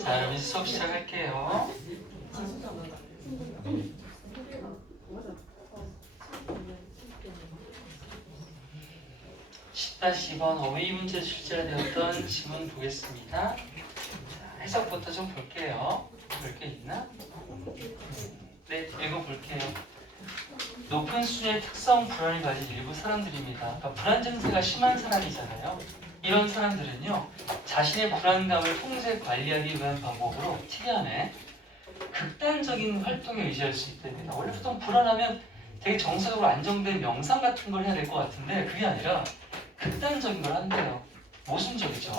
자, 여러분 수업 시작할게요. 10-2번 어휘 문제 출제가 되었던 지문 보겠습니다. 자, 해석부터 좀 볼게요. 볼 게 있나? 네, 읽어볼게요. 높은 수준의 특성 불안을 가진 일부 사람들입니다. 그러니까 불안 증세가 심한 사람이잖아요. 이런 사람들은요, 자신의 불안감을 통제 관리하기 위한 방법으로 특이하네, 극단적인 활동에 의지할 수 있답니다. 원래 보통 불안하면 되게 정서적으로 안정된 명상 같은 걸 해야 될 것 같은데 그게 아니라 극단적인 걸 한대요. 모순적이죠.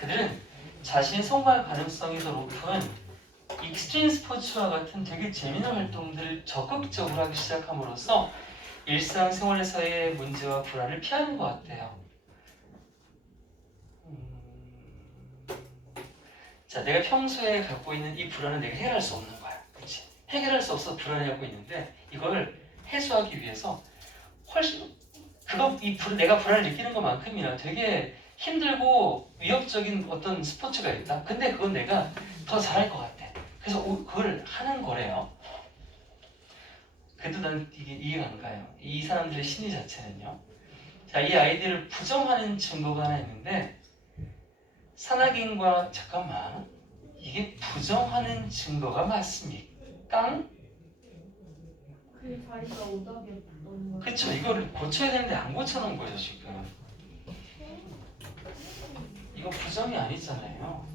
그들은 자신의 성공할 가능성이 더 높은 익스트림 스포츠와 같은 되게 재미난 활동들을 적극적으로 하기 시작함으로써 일상생활에서의 문제와 불안을 피하는 것 같아요. 자, 내가 평소에 갖고 있는 이 불안은 내가 해결할 수 없는 거야. 그렇지? 해결할 수 없어서 불안해하고 있는데 이걸 해소하기 위해서 훨씬 내가 불안을 느끼는 것만큼이나 되게 힘들고 위협적인 어떤 스포츠가 있다. 근데 그건 내가 더 잘할 것 같아. 그래서 그걸 하는 거래요. 그래도 난 이게 이해가 안 가요. 이 사람들의 심리 자체는요. 자, 이 아이디를 부정하는 증거가 하나 있는데 산악인과 잠깐만, 이게 부정하는 증거가 맞습니까? 그 자리가 오답이었던 거예요. 그쵸, 이거를 고쳐야 되는데 안 고쳐놓은 거죠 지금. 이거 부정이 아니잖아요.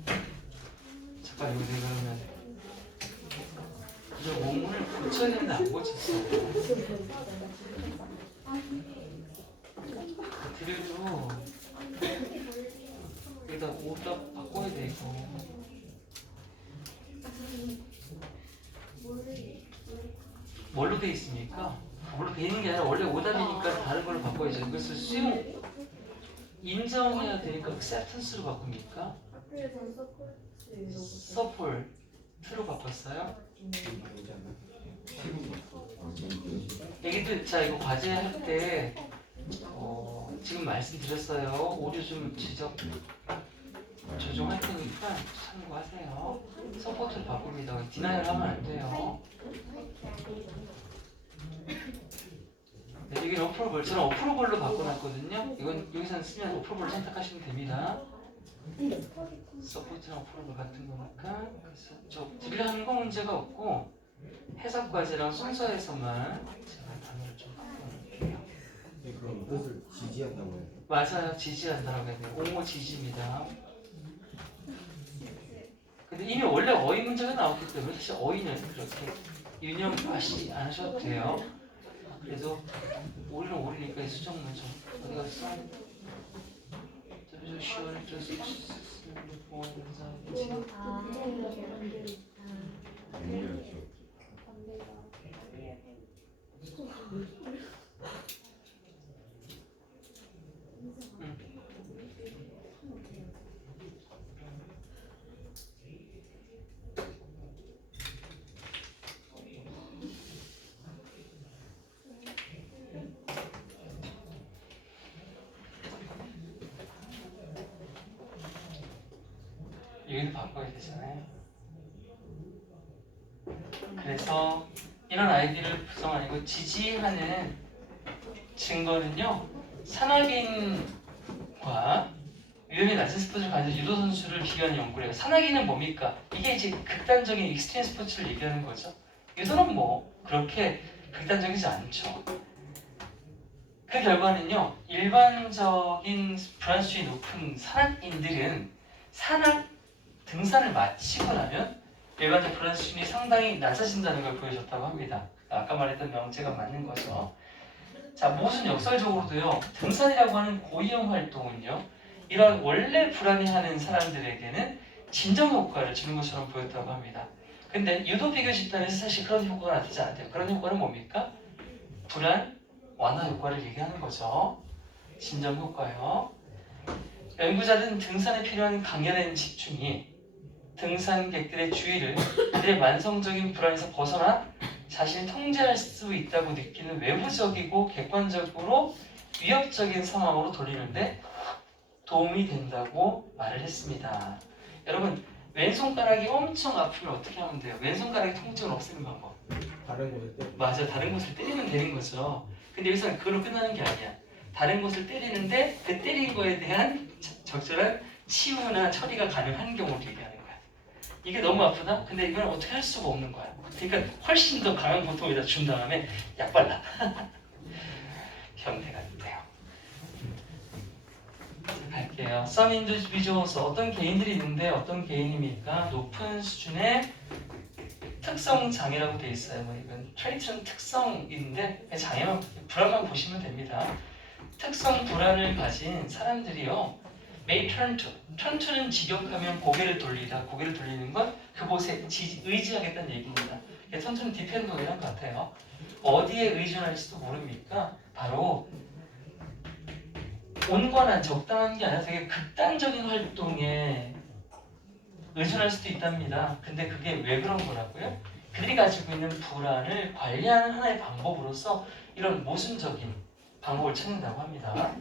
잠깐 이거 내가 그러면 이거 원문을 고쳐야 되는데 안 고쳤어요. 그래도 여기다 오답 바꿔야 돼 이거. 뭘로 돼 있습니까? 뭘로 돼 있는 게 아니라 원래 오답이니까 다른 걸로 바꿔야죠. 이것을 수용, 인정해야 되니까 acceptance로 바꿉니까? support로 바꿨어요? 애기들, 자, 이거 과제 할 때 지금 말씀드렸어요. 오류 좀 지적 조정할 테니까 참고하세요. 서포트를 바꿉니다. 디나이얼 하면 안 돼요. 네, 여기는 어프로벌. 저는 어프로벌로 바꿔놨거든요. 이건 여기서는 쓰면 어프로벌을 선택하시면 됩니다. 서포트랑 어프로벌 같은 거니까. 그래서 저 딜하는 거 문제가 없고 해석 과제랑 순서에서만 제가 단어를 좀 바꿔놓을게요. 네, 그럼 뜻을 지지한다고 해요. 맞아요. 지지한다라고 해야 돼요. 옹호 지지입니다. 근데 이미 원래 어휘 문제가 나왔기 때문에 사실 어휘는 그렇게 유념하시지 않으셔도 돼요. 그래도 오리는 오리니까 수정문 좀 어디 갔어? 여기도 바꿔야 되잖아요. 그래서 이런 아이디를 부정 아니고 지지하는 증거는요, 산악인과 위험이 낮은 스포츠를 가진 유도 선수를 비교하는 연구래요. 산악인은 뭡니까? 이게 이제 극단적인 익스트림 스포츠를 얘기하는 거죠. 유도는 뭐 그렇게 극단적이지 않죠. 그 결과는요, 일반적인 불안수준이 높은 산악인들은 등산을 마치고 나면 일반적 불안 수준이 상당히 낮아진다는 걸 보여줬다고 합니다. 아까 말했던 명제가 맞는 거죠. 자, 무슨 역설적으로도요, 등산이라고 하는 고위험 활동은요, 이런 원래 불안해하는 사람들에게는 진정 효과를 주는 것처럼 보였다고 합니다. 근데 유도 비교 집단에서 사실 그런 효과가 나타나지 않대요. 그런 효과는 뭡니까? 불안 완화 효과를 얘기하는 거죠. 진정 효과요. 연구자들은 등산에 필요한 강렬한 집중이 등산객들의 주의를 그들의 만성적인 불안에서 벗어나 자신이 통제할 수 있다고 느끼는 외부적이고 객관적으로 위협적인 상황으로 돌리는데 도움이 된다고 말을 했습니다. 여러분, 왼손가락이 엄청 아프면 어떻게 하면 돼요? 왼손가락의 통증을 없애는 방법. 다른 곳에 때 맞아, 다른 곳을 때리면 되는 거죠. 근데 여기서는 그걸로 끝나는 게 아니야. 다른 곳을 때리는데 그 때린 거에 대한 적절한 치유나 처리가 가능한 경우를 얘기하는 거야. 이게 너무 아프다? 근데 이건 어떻게 할 수가 없는 거야. 그러니까 훨씬 더 강한 고통에다 준 다음에 약 발라. 형태가 돼요. 갈게요. Some individuals, 어떤 개인들이 있는데 어떤 개인입니까? 높은 수준의 특성 장애라고 돼 있어요. 뭐 이건 트레이트는 특성인데 장애만 불안만 보시면 됩니다. 특성 불안을 가진 사람들이요. may turn to는 직역하면 고개를 돌리다. 고개를 돌리는 건 그곳에 의지하겠다는 얘기입니다. turn to는 depend on 이런 것 같아요. 어디에 의존할지도 모릅니까? 바로 온건한 적당한 게 아니라 되게 극단적인 활동에 의존할 수도 있답니다. 근데 그게 왜 그런 거라고요? 그들이 가지고 있는 불안을 관리하는 하나의 방법으로서 이런 모순적인 방법을 찾는다고 합니다.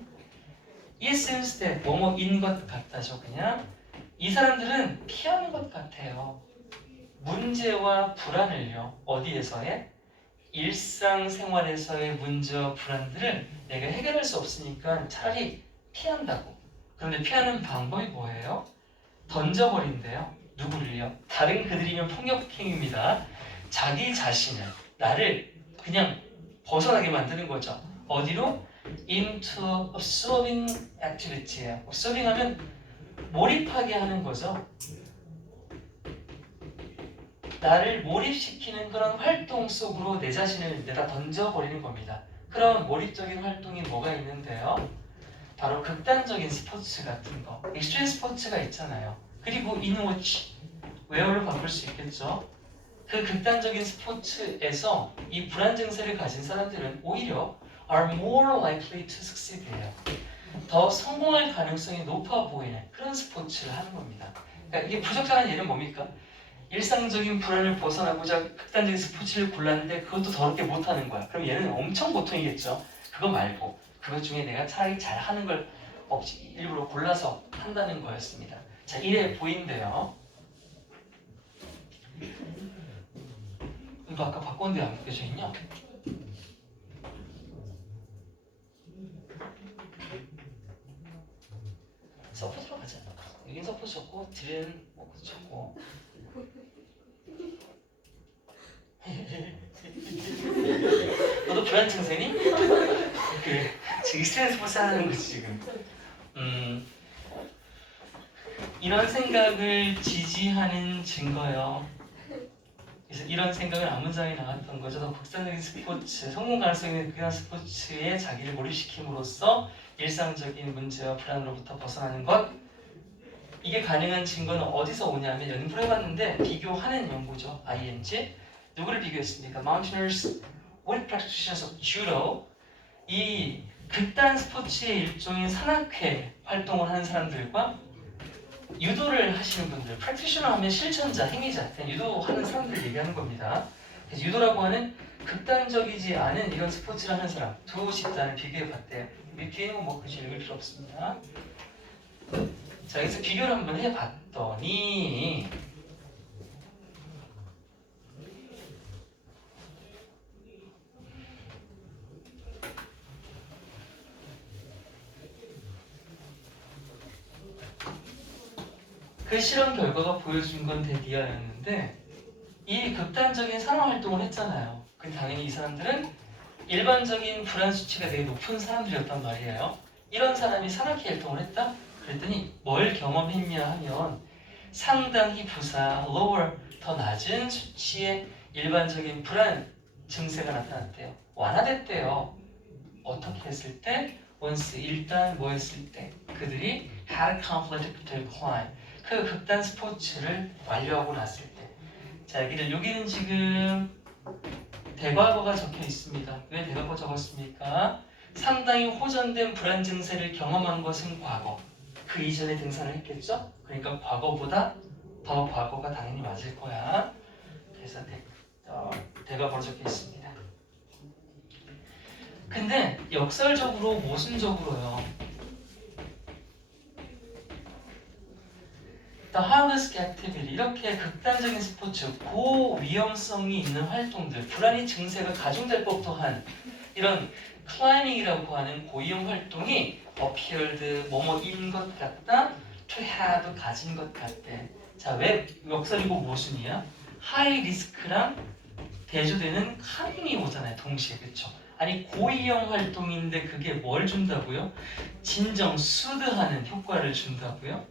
It seems that 뭐뭐인 것 같다죠. 그냥 이 사람들은 피하는 것 같아요. 문제와 불안을요. 어디에서의? 일상생활에서의 문제와 불안들을 내가 해결할 수 없으니까 차라리 피한다고. 그런데 피하는 방법이 뭐예요? 던져버린대요. 누구를요? 다른 그들이면 폭력행위입니다. 자기 자신을, 나를 그냥 벗어나게 만드는 거죠. 어디로? into absorbing activity예요. absorbing 하면 몰입하게 하는 거죠. 나를 몰입시키는 그런 활동 속으로 내 자신을 내다 던져버리는 겁니다. 그런 몰입적인 활동이 뭐가 있는데요? 바로 극단적인 스포츠 같은 거, 익스트림 스포츠가 있잖아요. 그리고 인워치, 웨어로 바꿀 수 있겠죠. 그 극단적인 스포츠에서 이 불안 증세를 가진 사람들은 오히려 are more likely to succeed해요. 더 성공할 가능성이 높아 보이는 그런 스포츠를 하는 겁니다. 그러니까 이게 부적절한 예는 뭡니까? 일상적인 불안을 벗어나고자 극단적인 스포츠를 골랐는데 그것도 더럽게 못하는 거야. 그럼 얘는 엄청 보통이겠죠. 그거 말고 그것 중에 내가 차라리 잘하는 걸 일부러 골라서 한다는 거였습니다. 자, 이래 보인대요. 이거 아까 바꿨는데 안 바뀌어져 있냐? 서포트로 가자. 여긴 서포트 쳤고 딜은 뭐 쳤고. 너도 불안 증세니? 그래. 지금 익스트림 스포츠 하는 거지 지금. 이런 생각을 지지하는 증거요. 그래서 이런 생각을 앞문장에 나왔던 거죠. 더 극단적인 스포츠, 성공 가능성이 있는 그런 스포츠에 자기를 몰입시킴으로써 일상적인 문제와 불안으로부터 벗어나는 것. 이게 가능한 증거는 어디서 오냐면 연구를 해봤는데 비교하는 연구죠. ING. 누구를 비교했습니까? Mountaineers with practitioners of judo. 이 극단 스포츠의 일종인 산악회 활동을 하는 사람들과 유도를 하시는 분들, practitioner 하면 실천자, 행위자, 유도하는 사람들 얘기하는 겁니다. 그래서 유도라고 하는 극단적이지 않은 이런 스포츠를 하는 사람 두 집단을 비교해봤대요. 이 뒤에는 뭐 굳이 읽을 필요 없습니다. 자, 여기서 비교를 한번 해봤더니 그 실험 결과가 보여준 건 데디아였는데 이 극단적인 산업 활동을 했잖아요. 그 당연히 이 사람들은 일반적인 불안 수치가 되게 높은 사람들이었단 말이에요. 이런 사람이 산악회 활동을 했다? 그랬더니 뭘 경험했냐 하면 상당히 lower, 더 낮은 수치의 일반적인 불안 증세가 나타났대요. 완화됐대요. 어떻게 했을 때? once, 일단 뭐 했을 때? 그들이 had conflict decline, 그 극단 스포츠를 완료하고 났을 때. 자, 여기는 지금 대과거가 적혀 있습니다. 왜 대과거 적었습니까? 상당히 호전된 불안 증세를 경험한 것은 과거. 그 이전에 등산을 했겠죠? 그러니까 과거보다 더 과거가 당연히 맞을 거야. 그래서 대가 벌어졌게 있습니다. 근데 역설적으로 모순적으로요. The high-risk activity 이렇게 극단적인 스포츠, 고위험성이 있는 활동들, 불안이 증세가 가중될 법도 한 이런 클라이밍이라고 하는 고위험 활동이 appeared 뭐뭐인 것 같다, to have 가진 것 같대. 자, 왜 역설이고 모순이야? 하이 리스크랑 대조되는 카밍이 오잖아요, 동시에. 그쵸? 아니 고위험 활동인데 그게 뭘 준다고요? 진정 수드하는 효과를 준다고요?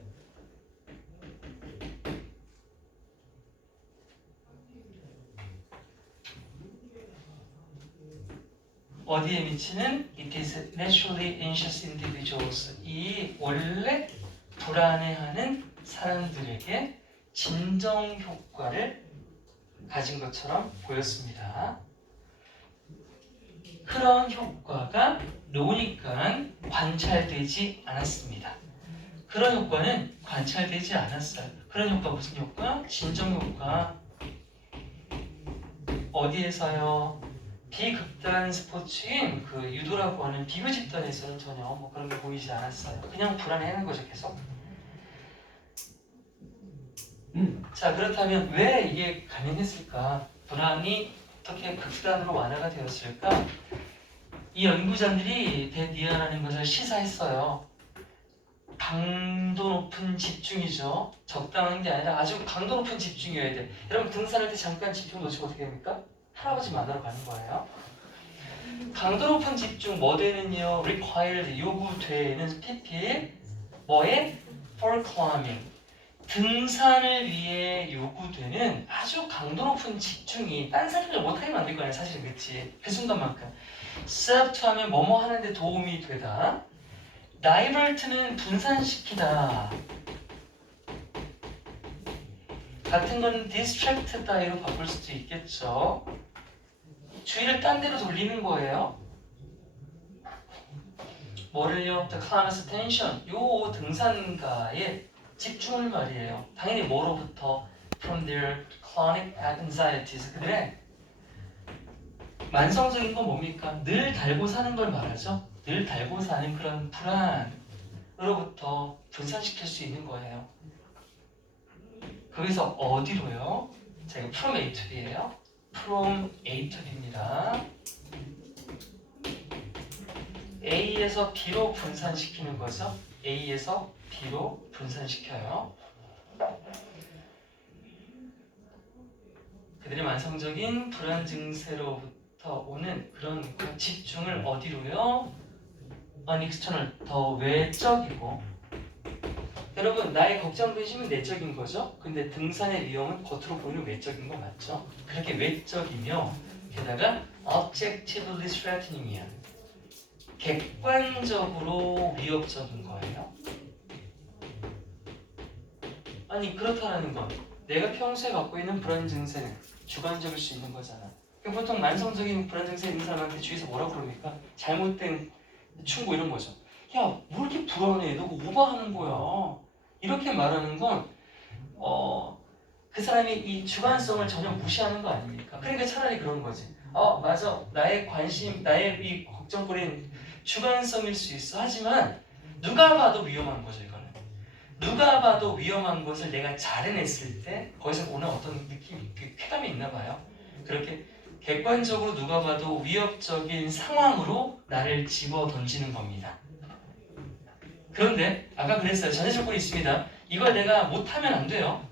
어디에 미치는? It is naturally anxious individuals. 이 원래 불안해하는 사람들에게 진정 효과를 가진 것처럼 보였습니다. 그런 효과가 노니까 관찰되지 않았습니다. 그런 효과는 관찰되지 않았어요. 그런 효과 무슨 효과? 진정 효과. 어디에서요? 비극단 스포츠인 그 유도라고 하는 비교 집단에서는 전혀 뭐 그런 게 보이지 않았어요. 그냥 불안해하는 거죠, 계속. 자, 그렇다면 왜 이게 가능했을까? 불안이 어떻게 극단으로 완화가 되었을까? 이 연구자들이 대니아라는 것을 시사했어요. 강도 높은 집중이죠. 적당한 게 아니라 아주 강도 높은 집중이어야 돼. 여러분 등산할 때 잠깐 집중 놓치면 어떻게 됩니까? 할아버지 만나러 가는 거예요. 강도 높은 집중 뭐되는요? required 요구되는 PPL 뭐에? for climbing 등산을 위해 요구되는 아주 강도 높은 집중이 딴 생각을 못하게 만들 거예요. 사실은 그치? 그 순간만큼 serve to 하면 뭐뭐 하는데 도움이 되다. divert는 분산시키다. 같은 건 distract 따위로 바꿀 수도 있겠죠. 주의를 딴 데로 돌리는 거예요. 뭐를요? The climbers attention. 요 등산가의 집중을 말이에요. 당연히 뭐로부터? From their chronic anxieties. 그들의 만성적인 건 뭡니까? 늘 달고 사는 걸 말하죠. 늘 달고 사는 그런 불안으로부터 분산시킬 수 있는 거예요. 거기서 어디로요? 자, 이거 from A to B예요. from A to B입니다. A에서 B로 분산시키는 거죠. A에서 B로 분산시켜요. 그들의 만성적인 불안 증세로부터 오는 그런 집중을 어디로요? external, 더 외적이고. 여러분, 나의 걱정, 근심은 내적인 거죠? 근데 등산의 위험은 겉으로 보이는 외적인 거 맞죠? 그렇게 외적이며 게다가 objectively threatening이야. 객관적으로 위협적인 거예요. 아니 그렇다는 건 내가 평소에 갖고 있는 불안 증세는 주관적일 수 있는 거잖아. 보통 만성적인 불안 증세 있는 사람한테 주위에서 뭐라고 그럽니까? 잘못된 충고 이런 거죠. 야, 뭐 이렇게 불안해? 너 오버하는 거야. 이렇게 말하는 건 그 사람이 이 주관성을 전혀 무시하는 거 아닙니까? 그러니까 차라리 그런 거지. 맞아. 나의 관심, 나의 이 걱정거리는 주관성일 수 있어. 하지만 누가 봐도 위험한 거죠, 이거는. 누가 봐도 위험한 것을 내가 잘 해냈을 때 거기서 오는 어떤 느낌, 쾌감이 있나 봐요. 그렇게 객관적으로 누가 봐도 위협적인 상황으로 나를 집어 던지는 겁니다. 그런데 아까 그랬어요. 전제 조건이 있습니다. 이걸 내가 못하면 안 돼요.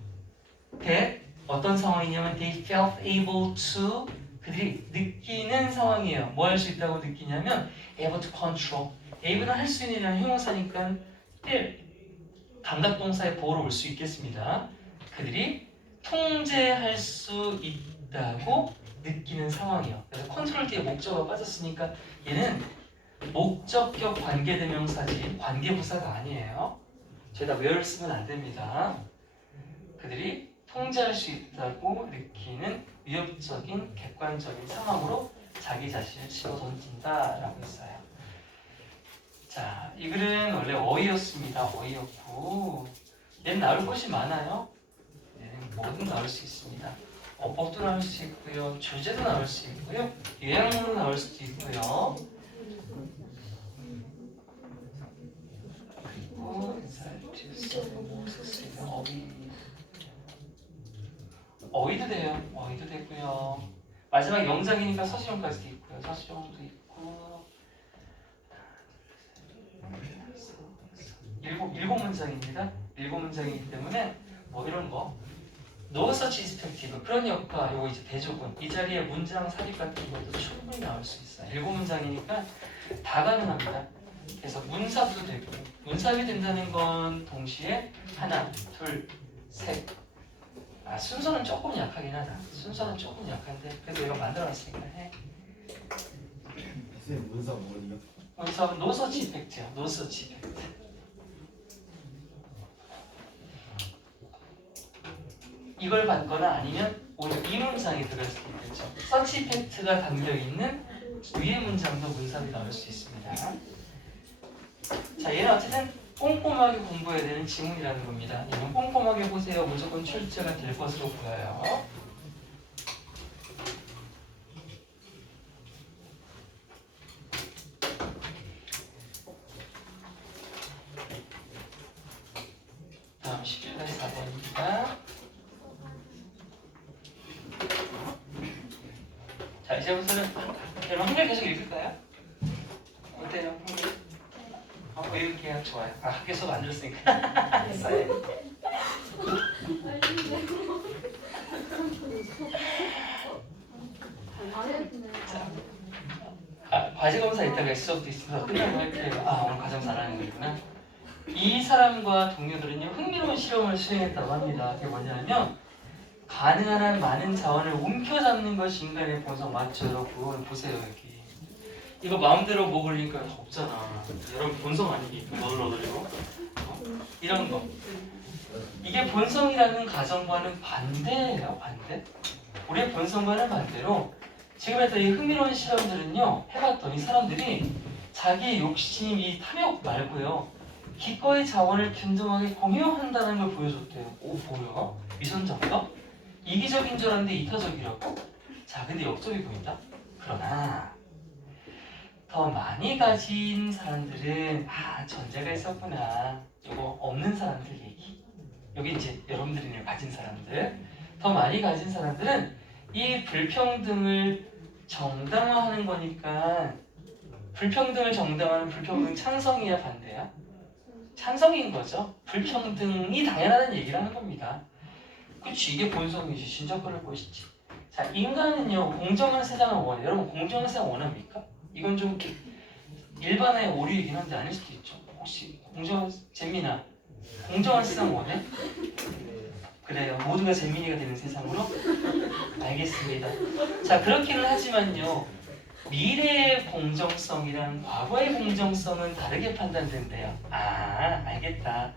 어떤 상황이냐면 they felt able to 그들이 느끼는 상황이에요. 뭐 할 수 있다고 느끼냐면 able to control. able은 할 수 있는 형용사니까 1. 감각동사의 보호로 올 수 있겠습니다. 그들이 통제할 수 있다고 느끼는 상황이에요. 그래서 컨트롤 뒤에 목적어가 빠졌으니까 얘는 목적격 관계대명사지 관계부사가 아니에요. 죄다 where를 쓰면 안 됩니다. 그들이 통제할 수 있다고 느끼는 위협적인 객관적인 상황으로 자기 자신을 집어 던진다라고 했어요. 자, 이 글은 원래 어이였습니다. 어이였고 얘는 나올 것이 많아요. 얘는 뭐든 나올 수 있습니다. 어법도 나올 수 있고요, 주제도 나올 수 있고요, 요약문으로 나올 수도 있고요. 그리고 어휘도 돼요. 어휘도 되고요. 마지막 영장이니까 서술형까지도 있고요. 서술형도 있고. 일곱 문장입니다. 일곱 문장이기 때문에 뭐 이런 거 No such perspective 그러니까 요거 이제 대조군 이 자리에 문장 삽입 같은 것도 충분히 나올 수 있어요. 일곱 문장이니까 다 가능합니다. 그래서 문삽도 되고 문삽이 된다는 건 동시에 하나, 둘, 셋. 순서는 조금 약하긴 하다. 순서는 조금 약한데 그래도 얘가 만들어놨으니까 해. 쌤 문사 뭐예요? 문삽은 No such effect야. No such effect. 이걸 받거나 아니면 오히려 이 문장이 들어갈 수도 있겠죠. 서치 팩트가 담겨있는 위의 문장도 문삽이 나올 수 있습니다. 자, 얘는 어쨌든 꼼꼼하게 공부해야 되는 지문이라는 겁니다. 얘는 꼼꼼하게 보세요. 무조건 출제가 될 것으로 보여요. 다음 17-4번입니다. 자, 이제부터는 여러분 한글 계속 읽을까요? 어때요? 한글? 읽을게요. 좋아요. 학교 수업 안 들었으니까. 써요. 과제검사 이따가 수업도 있어서 끝나고 할게요. 오늘 과제검사 안 하는 거구나. 이 사람과 동료들은요 흥미로운 실험을 수행했다고 합니다. 그게 뭐냐면 가능한 한 많은 자원을 움켜잡는 것이 인간의 본성 맞죠? 여러분 보세요 여기 이거 마음대로 뭐 걸릴 거 없잖아. 여러분 본성 아니겠고 너를 얻으려고 이런 거 이게 본성이라는 가정과는 반대예요. 반대. 우리의 본성과는 반대로 지금 했던 이 흥미로운 실험들은요 해봤더니 사람들이 자기 욕심, 이 탐욕 말고요 기꺼이 자원을 균등하게 공유한다는 걸 보여줬대요. 오 뭐야? 위선자인가? 이기적인 줄 알았는데 이타적이라고? 자 근데 역적이 보인다? 그러나 더 많이 가진 사람들은 전제가 있었구나. 이거 없는 사람들 얘기. 여기 이제 여러분들이 가진 사람들 더 많이 가진 사람들은 이 불평등을 정당화하는 거니까 불평등을 정당화하는 불평등 찬성이야 반대야? 찬성인 거죠. 불평등이 당연하다는 얘기를 하는 겁니다. 그치 이게 본성이지. 진짜 그럴 것이지. 자 인간은요 공정한 세상을 원해요. 여러분 공정한 세상 원합니까? 이건 좀 일반의 오류이긴 한데 아닐 수도 있죠. 혹시 재민아 공정한 세상 원해? 그래요. 모두가 재민이가 되는 세상으로? 알겠습니다. 자 그렇기는 하지만요 미래의 공정성이랑 과거의 공정성은 다르게 판단된대요. 알겠다.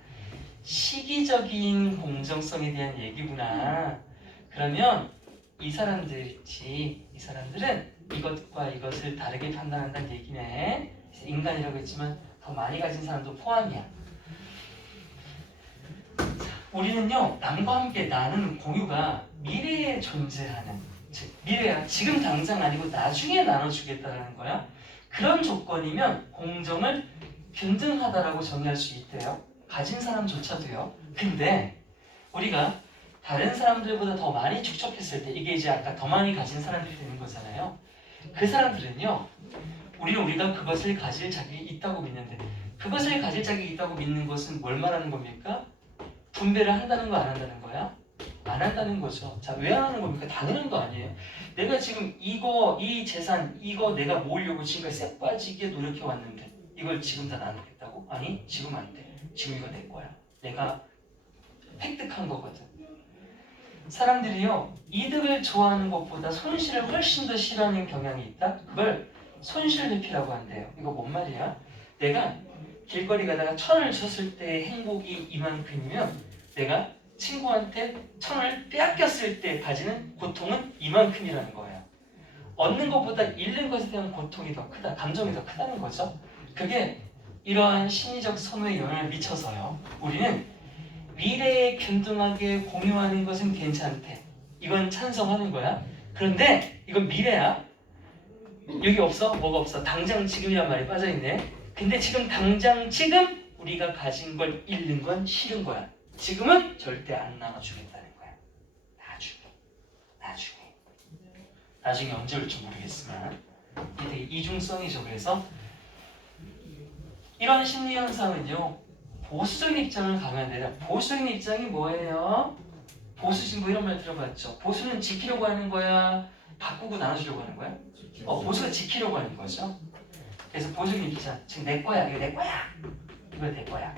시기적인 공정성에 대한 얘기구나. 그러면 이 사람들은 이것과 이것을 다르게 판단한다는 얘기네. 인간이라고 했지만 더 많이 가진 사람도 포함이야. 우리는요 남과 함께 나누는 공유가 미래에 존재하는 즉 미래야 지금 당장 아니고 나중에 나눠주겠다는 거야. 그런 조건이면 공정을 균등하다라고 정의할 수 있대요. 가진 사람조차도요. 근데 우리가 다른 사람들보다 더 많이 축적했을 때 이게 이제 아까 더 많이 가진 사람들이 되는 거잖아요. 그 사람들은요 우리가 그것을 가질 자격이 있다고 믿는데 그것을 가질 자격이 있다고 믿는 것은 뭘 말하는 겁니까? 분배를 한다는 거 안 한다는 거야? 안 한다는 거죠. 자, 왜 안 하는 겁니까? 당연한 거 아니에요. 내가 지금 이 재산, 이거 내가 모으려고 지금까지 쎄 빠지게 노력해 왔는데 이걸 지금 다 나누겠다고? 아니, 지금 안 돼. 지금 이거 내 거야. 내가 획득한 거거든. 사람들이요, 이득을 좋아하는 것보다 손실을 훨씬 더 싫어하는 경향이 있다? 그걸 손실회피라고 한대요. 이거 뭔 말이야? 내가 길거리 가다가 1,000을 줬을 때 행복이 이만큼이면 내가 친구한테 1,000을 빼앗겼을 때 가지는 고통은 이만큼이라는 거예요. 얻는 것보다 잃는 것에 대한 고통이 더 크다, 감정이 더 크다는 거죠. 그게 이러한 심리적 선호에 영향을 미쳐서요. 우리는 미래에 균등하게 공유하는 것은 괜찮대. 이건 찬성하는 거야. 그런데 이건 미래야. 여기 없어? 뭐가 없어? 당장 지금이란 말이 빠져있네. 근데 지금 당장 지금 우리가 가진 걸 잃는 건 싫은 거야. 지금은 절대 안 나눠주겠다는 거야. 나중에 언제 올지 모르겠지만 이게 되게 이중성이죠. 그래서 이런 심리 현상은요, 보수적인 입장을 가면 돼요. 보수적인 입장이 뭐예요? 보수진 뭐 이런 말 들어봤죠? 보수는 지키려고 하는 거야? 바꾸고 나눠주려고 하는 거야? 보수가 지키려고 하는 거죠. 그래서 보수적인 입장, 지금 내 거야, 이거 내 거야, 이거 내 거야,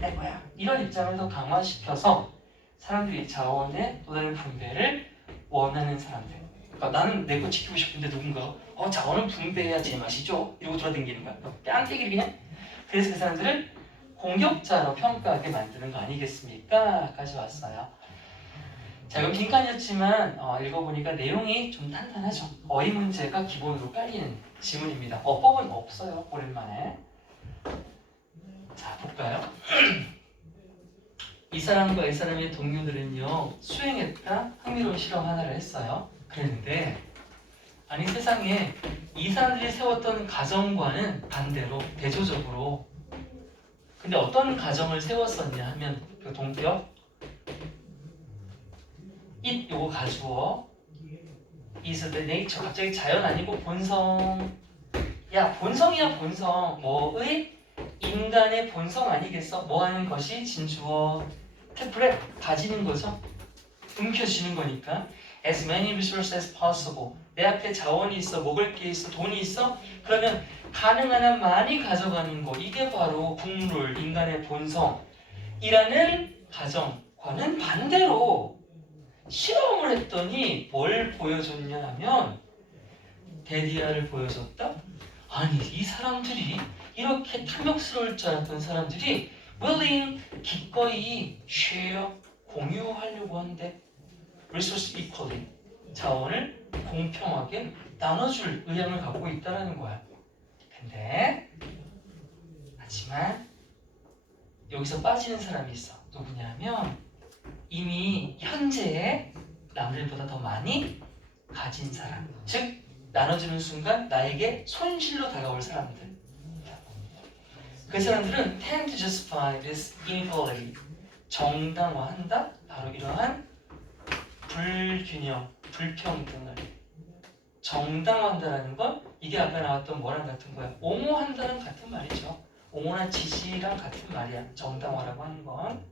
내 거야. 이런 입장을 더 강화시켜서 사람들이 자원의 또 다른 분배를 원하는 사람들. 그러니까 나는 내 거 지키고 싶은데 누군가 자원을 분배해야 제맛이죠. 이러고 돌아다니는 거야. 뺨때기를 그냥. 그래서 그 사람들을 공격자로 평가하게 만드는 거 아니겠습니까? 까지 왔어요. 자, 이건 빈칸이었지만 읽어보니까 내용이 좀 탄탄하죠. 어휘 문제가 기본으로 깔리는 지문입니다. 어법은 없어요. 오랜만에. 자, 볼까요? 이 사람과 이 사람의 동료들은요, 수행했다 흥미로운 실험 하나를 했어요. 그랬는데 아니 세상에 이 사람들이 세웠던 가정과는 반대로 대조적으로, 근데 어떤 가정을 세웠었냐 하면 그 동표 it 요거 가주어 is the nature, 갑자기 자연 아니고 본성. 야, 본성이야 본성. 뭐의? 인간의 본성 아니겠어? 뭐 하는 것이 진주어 템플에 가지는 거죠. 움켜쥐는 거니까. As many resources as possible. 내 앞에 자원이 있어, 먹을 게 있어, 돈이 있어? 그러면 가능한 한 많이 가져가는 거. 이게 바로 국룰, 인간의 본성이라는 가정과는 반대로 실험을 했더니 뭘 보여줬냐 하면 데디아를 보여줬다? 아니, 이 사람들이 이렇게 탐욕스러울 줄 알았던 사람들이 willing, 기꺼이 share, 공유하려고 한대. resource equally, 자원을 공평하게 나눠줄 의향을 갖고 있다는 거야. 근데 하지만 여기서 빠지는 사람이 있어. 누구냐면 이미 현재에 남들보다 더 많이 가진 사람, 즉 나눠주는 순간 나에게 손실로 다가올 사람들. 그 사람들은 tend to justify this inequality, 정당화한다. 바로 이러한 불균형, 불평등을 정당화한다는 건 이게 아까 나왔던 뭐랑 같은 거야? 옹호한다는 같은 말이죠. 옹호나 지지랑 같은 말이야. 정당화라고 하는 건.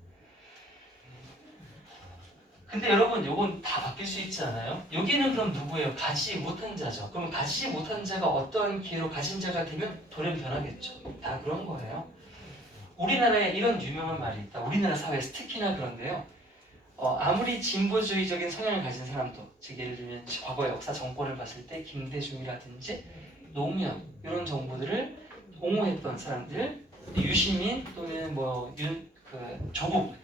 근데 여러분, 요건 다 바뀔 수 있지 않아요? 여기는 그럼 누구예요? 가지지 못한 자죠. 그럼 가지지 못한 자가 어떠한 기회로 가진 자가 되면 돌연 변하겠죠. 다 그런 거예요. 우리나라에 이런 유명한 말이 있다. 우리나라 사회에서 특히나 그런데요. 아무리 진보주의적인 성향을 가진 사람도, 즉 예를 들면 과거 역사 정권을 봤을 때 김대중이라든지 노무현 이런 정부들을 옹호했던 사람들, 유시민 또는 조국.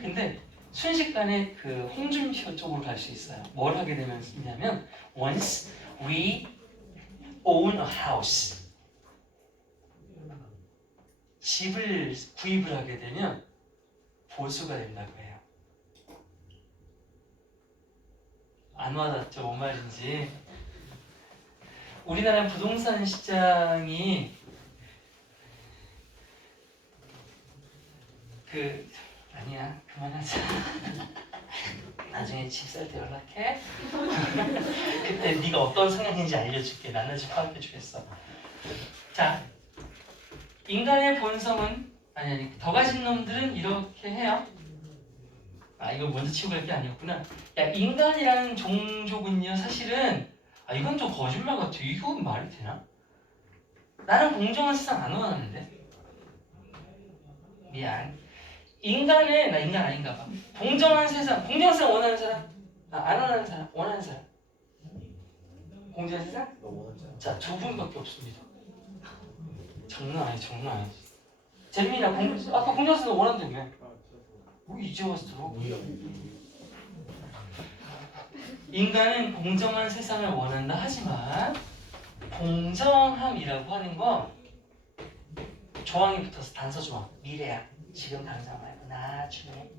근데 순식간에 그 홍준표 쪽으로 갈 수 있어요. 뭘 하게 되냐면 once we own a house, 집을 구입을 하게 되면 보수가 된다고 해요. 안 와닿죠? 뭔 말인지. 우리나라 부동산 시장이 아니야, 그만하자. 나중에 집 살 때 연락해. 그때 네가 어떤 성향인지 알려줄게. 나눠지 파악해 주겠어. 자, 인간의 본성은 더 가진 놈들은 이렇게 해요. 이거 먼저 치고 갈 게 아니었구나. 야, 인간이라는 종족은요, 사실은 이건 좀 거짓말 같아. 이거 말이 되나? 나는 공정한 세상 안 원하는데. 미안. 인간은 나 인간 아닌가 봐. 공정한 세상 원하는 사람? 안 원하는 사람? 원하는 사람? 공정한 세상? 자, 두 분밖에 없습니다. 장난 아니지. 재민아, 아까 공정한 세상 원한다며. 뭐 이제 와서 들어? 인간은 공정한 세상을 원한다 하지만 공정함이라고 하는 건 조항이 붙어서 단서 조항. 미래야. 지금 당장 말고 나중에.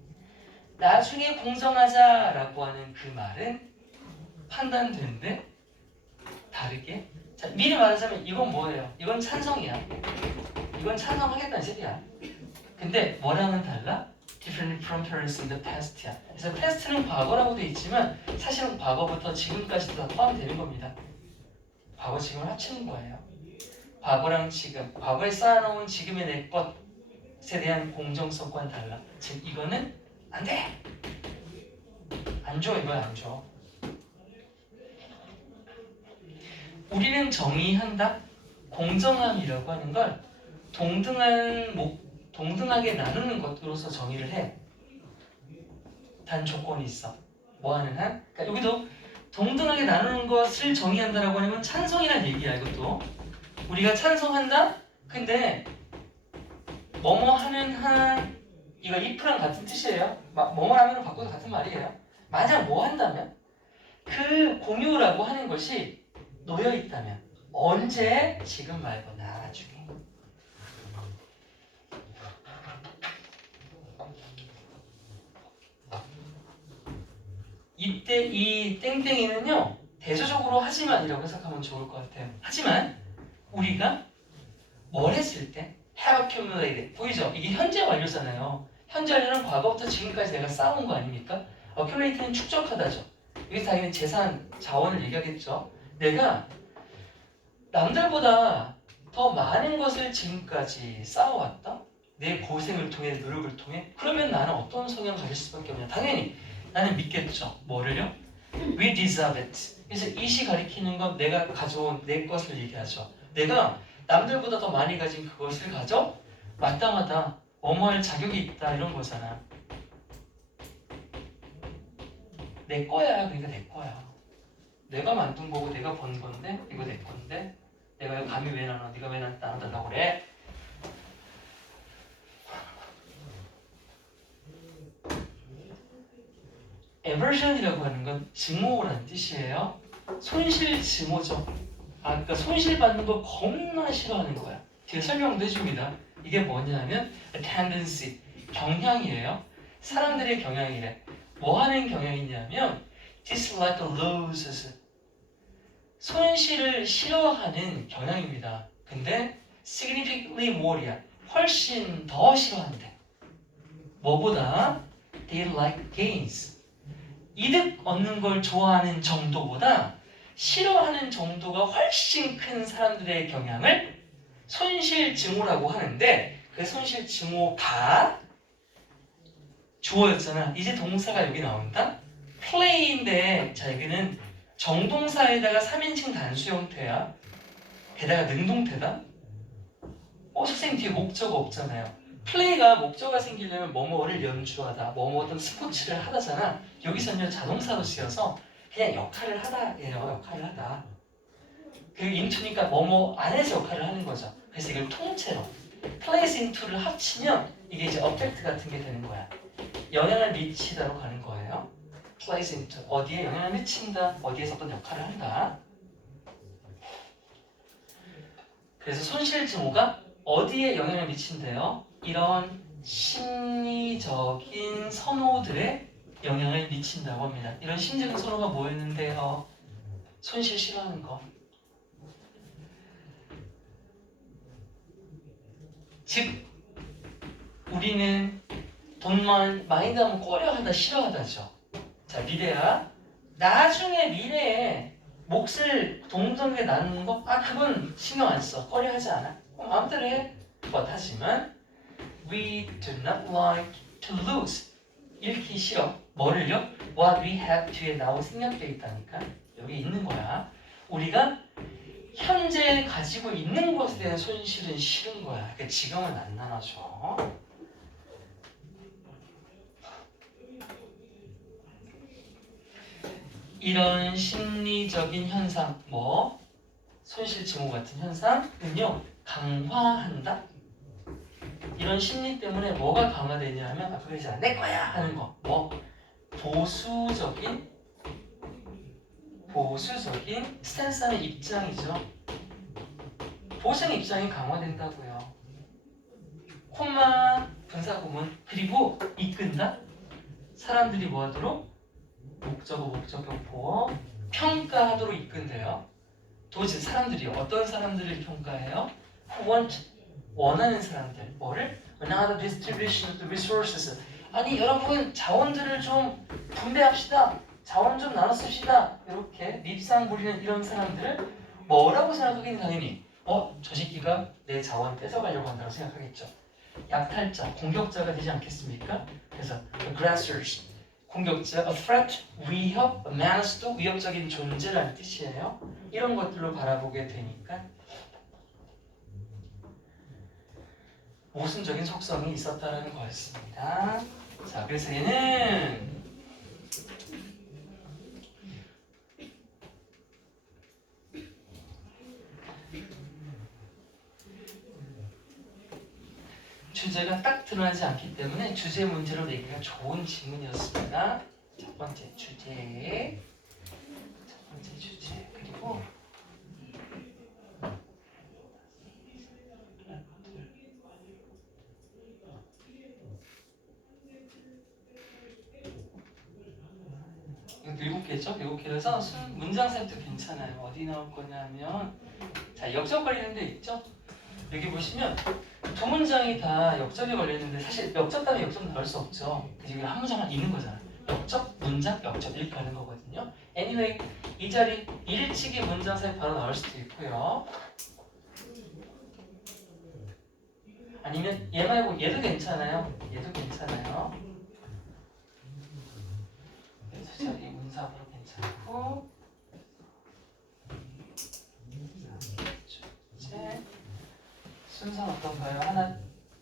나중에 공정하자라고 하는 그 말은 판단되는데 다르게. 자, 미리 말하자면 이건 뭐예요? 이건 찬성이야. 이건 찬성하겠다는 식이야. 근데 뭐랑은 달라? Different from parents in the past야. 그래서 past는 과거라고 돼 있지만 사실은 과거부터 지금까지도 다 포함되는 겁니다. 과거 지금을 합치는 거예요. 과거랑 지금, 과거에 쌓아놓은 지금의 내 것에 대한 공정성과는 달라. 즉 이거는 안 돼. 안 줘. 이건 안 줘. 우리는 정의한다. 공정함이라고 하는 걸 동등하게 나누는 것으로서 정의를 해. 단 조건이 있어. 뭐 하는 한? 그러니까 여기도 동등하게 나누는 것을 정의한다라고 하는 건 찬성이라는 얘기야. 이것도 우리가 찬성한다. 근데 뭐뭐 하는 한 이거 if랑 같은 뜻이에요. 뭐뭐 하면 바꿔도 같은 말이에요. 만약 뭐 한다면 그 공유라고 하는 것이 놓여 있다면 언제? 지금 말고 나중에. 이때 이 땡땡이는요 대조적으로 하지만이라고 해석하면 좋을 것 같아요. 하지만 우리가 뭘 했을 때 have accumulated 보이죠? 이게 현재 완료잖아요. 현재 완료는 과거부터 지금까지 내가 쌓아온 거 아닙니까? accumulate는 축적하다죠. 여기서 당연히 재산, 자원을 얘기하겠죠. 내가 남들보다 더 많은 것을 지금까지 쌓아왔다? 내 고생을 통해, 노력을 통해? 그러면 나는 어떤 성향을 가질 수밖에 없냐? 당연히 나는 믿겠죠. 뭐를요? We deserve it. 그래서 it이 가리키는 건 내가 가져온 내 것을 얘기하죠. 내가 남들보다 더 많이 가진 그것을 가져 마땅하다, 뭐뭐할 자격이 있다 이런 거잖아. 내 거야. 그러니까 내 거야. 내가 만든 거고 내가 번 건데 이거 내 건데 내가 이거 감히 왜 나눠? 네가 왜 나눠달라고 그래? aversion이라고 하는 건 증오라는 뜻이에요. 손실 증오죠. 그러니까 손실 받는 거 겁나 싫어하는 거야. 뒤에 설명도 해줍니다. 이게 뭐냐면 a tendency, 경향이에요. 사람들의 경향이래. 뭐 하는 경향이냐면 dislike losses, 손실을 싫어하는 경향입니다. 근데 significantly more야. 훨씬 더 싫어한대. 뭐보다? They like gains. 이득 얻는 걸 좋아하는 정도보다 싫어하는 정도가 훨씬 큰 사람들의 경향을 손실 증오라고 하는데 그 손실 증오가 주어였잖아. 이제 동사가 여기 나온다. play인데 자 여기는 정동사에다가 3인칭 단수 형태야. 게다가 능동태다. 선생님 뒤에 목적어 없잖아요. 플레이가 목적어가 생기려면 뭐뭐를 연주하다, 뭐뭐든 스포츠를 하다잖아. 여기서는 자동사로 쓰여서 그냥 역할을 하다예요. 역할을 하다. 그 into니까 뭐뭐 안에서 역할을 하는 거죠. 그래서 이걸 통째로 plays into를 합치면 이게 이제 effect 같은 게 되는 거야. 영향을 미치다로 가는 거예요. plays into 어디에 영향을 미친다, 어디에서 어떤 역할을 한다. 그래서 손실 증오가 어디에 영향을 미친대요? 이런 심리적인 선호들에 영향을 미친다고 합니다. 이런 심리적인 선호가 뭐였는데요? 손실 싫어하는 거. 즉 우리는 돈만 많이 나면 꺼려하다, 싫어하다죠. 자, 미래야. 나중에 미래에 몫을 동등하게 나누는 거? 그건 신경 안 써. 꺼려하지 않아. 마음대로 해. 하지만 we do not like to lose. 잃기 싫어. 뭐를요? What we have 뒤에 나오고 생략되어 있다니까. 여기 있는 거야. 우리가 현재 가지고 있는 것에 대한 손실은 싫은 거야. 그러니까 지금은 안 나눠줘. 이런 심리적인 현상, 손실 증오 같은 현상은요, 강화한다? 이런 심리 때문에 뭐가 강화되냐 하면, 그게 이제 내 거야! 하는 거. 보수적인 스탠스의 입장이죠. 보수적인 입장이 강화된다고요. 콤마, 분사구문, 그리고 이끈다? 사람들이 뭐 하도록? 목적어, 목적격, 보어, 평가하도록 이끈대요. 도대체 사람들이 어떤 사람들을 평가해요? Who want, 원하는 사람들. 뭐를? Another distribution of the resources. 아니 여러분 자원들을 좀 분배합시다. 자원 좀 나눠 씁시다. 이렇게 밉상 부리는 이런 사람들을 뭐라고 생각하긴 당연히 저 새끼가 내 자원 뺏어가려고 한다고 생각하겠죠. 약탈자, 공격자가 되지 않겠습니까? 그래서 aggressors, 공격자, a threat, 위협, a menace도 위협적인 존재라는 뜻이에요. 이런 것들로 바라보게 되니까 모순적인 속성이 있었다는 거였습니다. 자, 그래서 얘는 주제가 딱 드러나지 않기 때문에 주제 문제로 내기가 좋은 질문이었습니다. 첫 번째 주제, 그리고 이거 7개죠? 7개라서 문장 셋도 괜찮아요. 어디 나올 거냐면 자, 역적 걸리는 데 있죠? 여기 보시면 두 문장이 다 역적이 걸렸는데 사실 역적 다음에 역적 나올 수 없죠. 그래서 여기 한 문장만 있는 거잖아요. 역적, 문장, 역적 이렇게 가는 거거든요. Anyway, 이 자리 일치기 문장 사이 바로 나올 수도 있고요. 아니면 얘 말고 얘도 괜찮아요. 얘도 괜찮아요. 그래서 자, 이 문사부로 괜찮고 주제 순서는 어떤가요? 하나,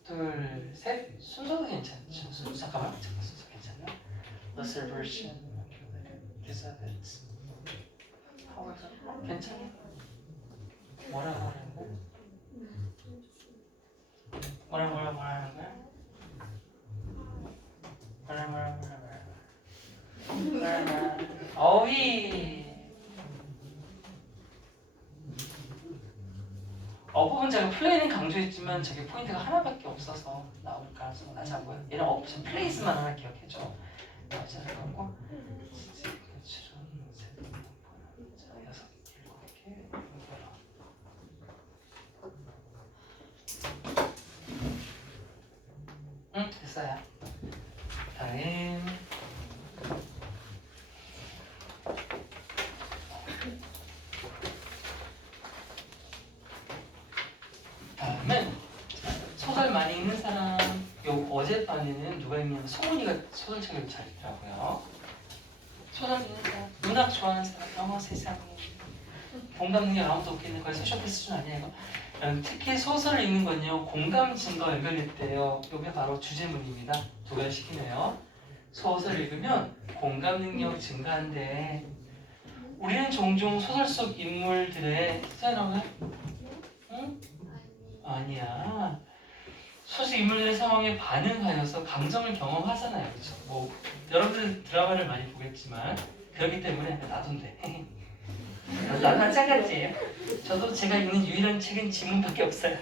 둘, 셋. 순서도 괜찮죠. 잠깐만, 순서 괜찮나? Observation, Disabilities. 괜찮아? 뭐라고 하는 거야? 뭐라고 하는 거야? 어휘. 부분 제가 플레이는 강조했지만 저게 포인트가 하나밖에 없어서 나올 가능성이 낮아고요. 얘는 지금 플레이스만 하나 기억해줘. 나오지 않을 거고. 응, 됐어요. 다음. 다음은 소설 많이 읽는 사람. 어젯밤에는 누가 읽냐면 송은이가 소설책을 잘 읽더라고요. 소설 읽는 사람, 문학 좋아하는 사람, 세상에 공감 능력 아무도 없겠네. 거의 소시오패스 수준 아니야 이거? 특히 소설을 읽는 건요 공감 증가 연결됐대요. 이게 바로 주제문입니다. 두 가지 시키네요. 소설 읽으면 공감 능력 증가한대. 우리는 종종 소설 속 인물들의 사연하고요? 응? 아니야. 소설 인물들의 상황에 반응하여서 감정을 경험하잖아요. 그렇죠? 뭐 여러분들 드라마를 많이 보겠지만 그렇기 때문에 나도인데. 나도 마찬가지예요. 저도 제가 읽는 유일한 책은 지문밖에 없어요.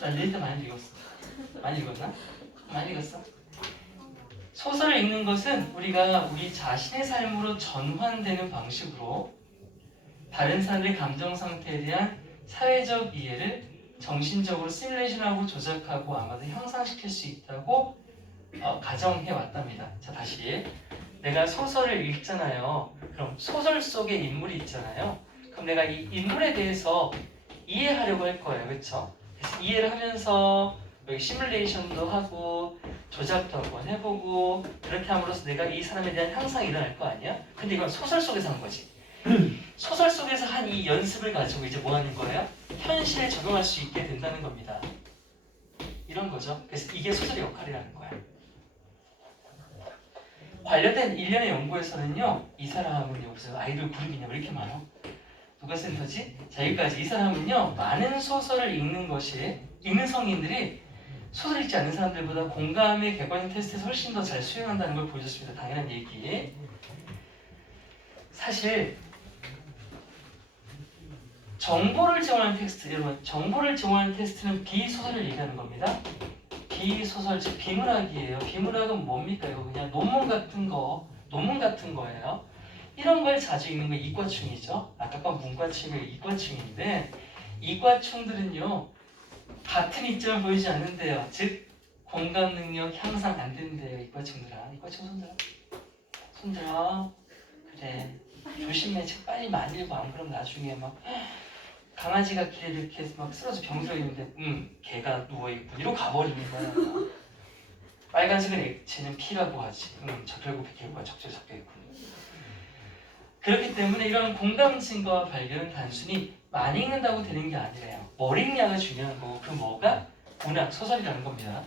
난 리드 많이 읽었어. 많이 읽었나? 많이 읽었어. 소설을 읽는 것은 우리가 우리 자신의 삶으로 전환되는 방식으로 다른 사람의 감정 상태에 대한 사회적 이해를 정신적으로 시뮬레이션하고 조작하고 아마도 형상시킬 수 있다고 가정해 왔답니다. 자, 다시 내가 소설을 읽잖아요. 그럼 소설 속에 인물이 있잖아요. 그럼 내가 이 인물에 대해서 이해하려고 할 거예요. 그렇죠? 그래서 이해를 하면서 여기 시뮬레이션도 하고 조작도 한번 해보고 그렇게 함으로써 내가 이 사람에 대한 향상이 일어날 거 아니야? 근데 이건 소설 속에서 한 거지. 소설 속에서 한 이 연습을 가지고 이제 뭐 하는 거예요? 현실에 적용할 수 있게 된다는 겁니다. 이런 거죠. 그래서 이게 소설의 역할이라는 거야. 관련된 일련의 연구에서는요, 이 사람은요, 무슨 아이돌 그룹이냐, 왜 이렇게 많아? 누가 센터지? 자, 여기까지. 이 사람은요, 많은 소설을 읽는 성인들이 소설 읽지 않는 사람들보다 공감의 객관적 테스트에서 훨씬 더 잘 수행한다는 걸 보여줬습니다. 당연한 얘기. 사실 정보를 제공하는 텍스트, 여러분, 정보를 제공하는 테스트는 비소설을 얘기하는 겁니다. 비소설 즉 비문학이에요. 비문학은 뭡니까? 이거 그냥 논문 같은 거예요. 이런 걸 자주 읽는 게 이과충이죠. 아까 건 문과충이 이과충인데 이과충들은요 같은 이점을 보이지 않는데요. 즉 공감 능력 향상 안 된대요. 이과충들아. 이과충 손들어. 그래. 조심해. 책 빨리 많이 읽어. 안 그러면 나중에 막 강아지가 길에 이렇게 막 쓰러져 병들어 있는데 개가 누워있고 이러고 가버리는 거야. 빨간색은 액체는 P라고 하지. 결국 개가 적절히 섞여있고. 그렇기 때문에 이런 공감 증거와 발견은 단순히 많이 읽는다고 되는 게 아니래요. 뭘 읽냐가 중요한 거고 그 뭐가 문학, 소설이라는 겁니다.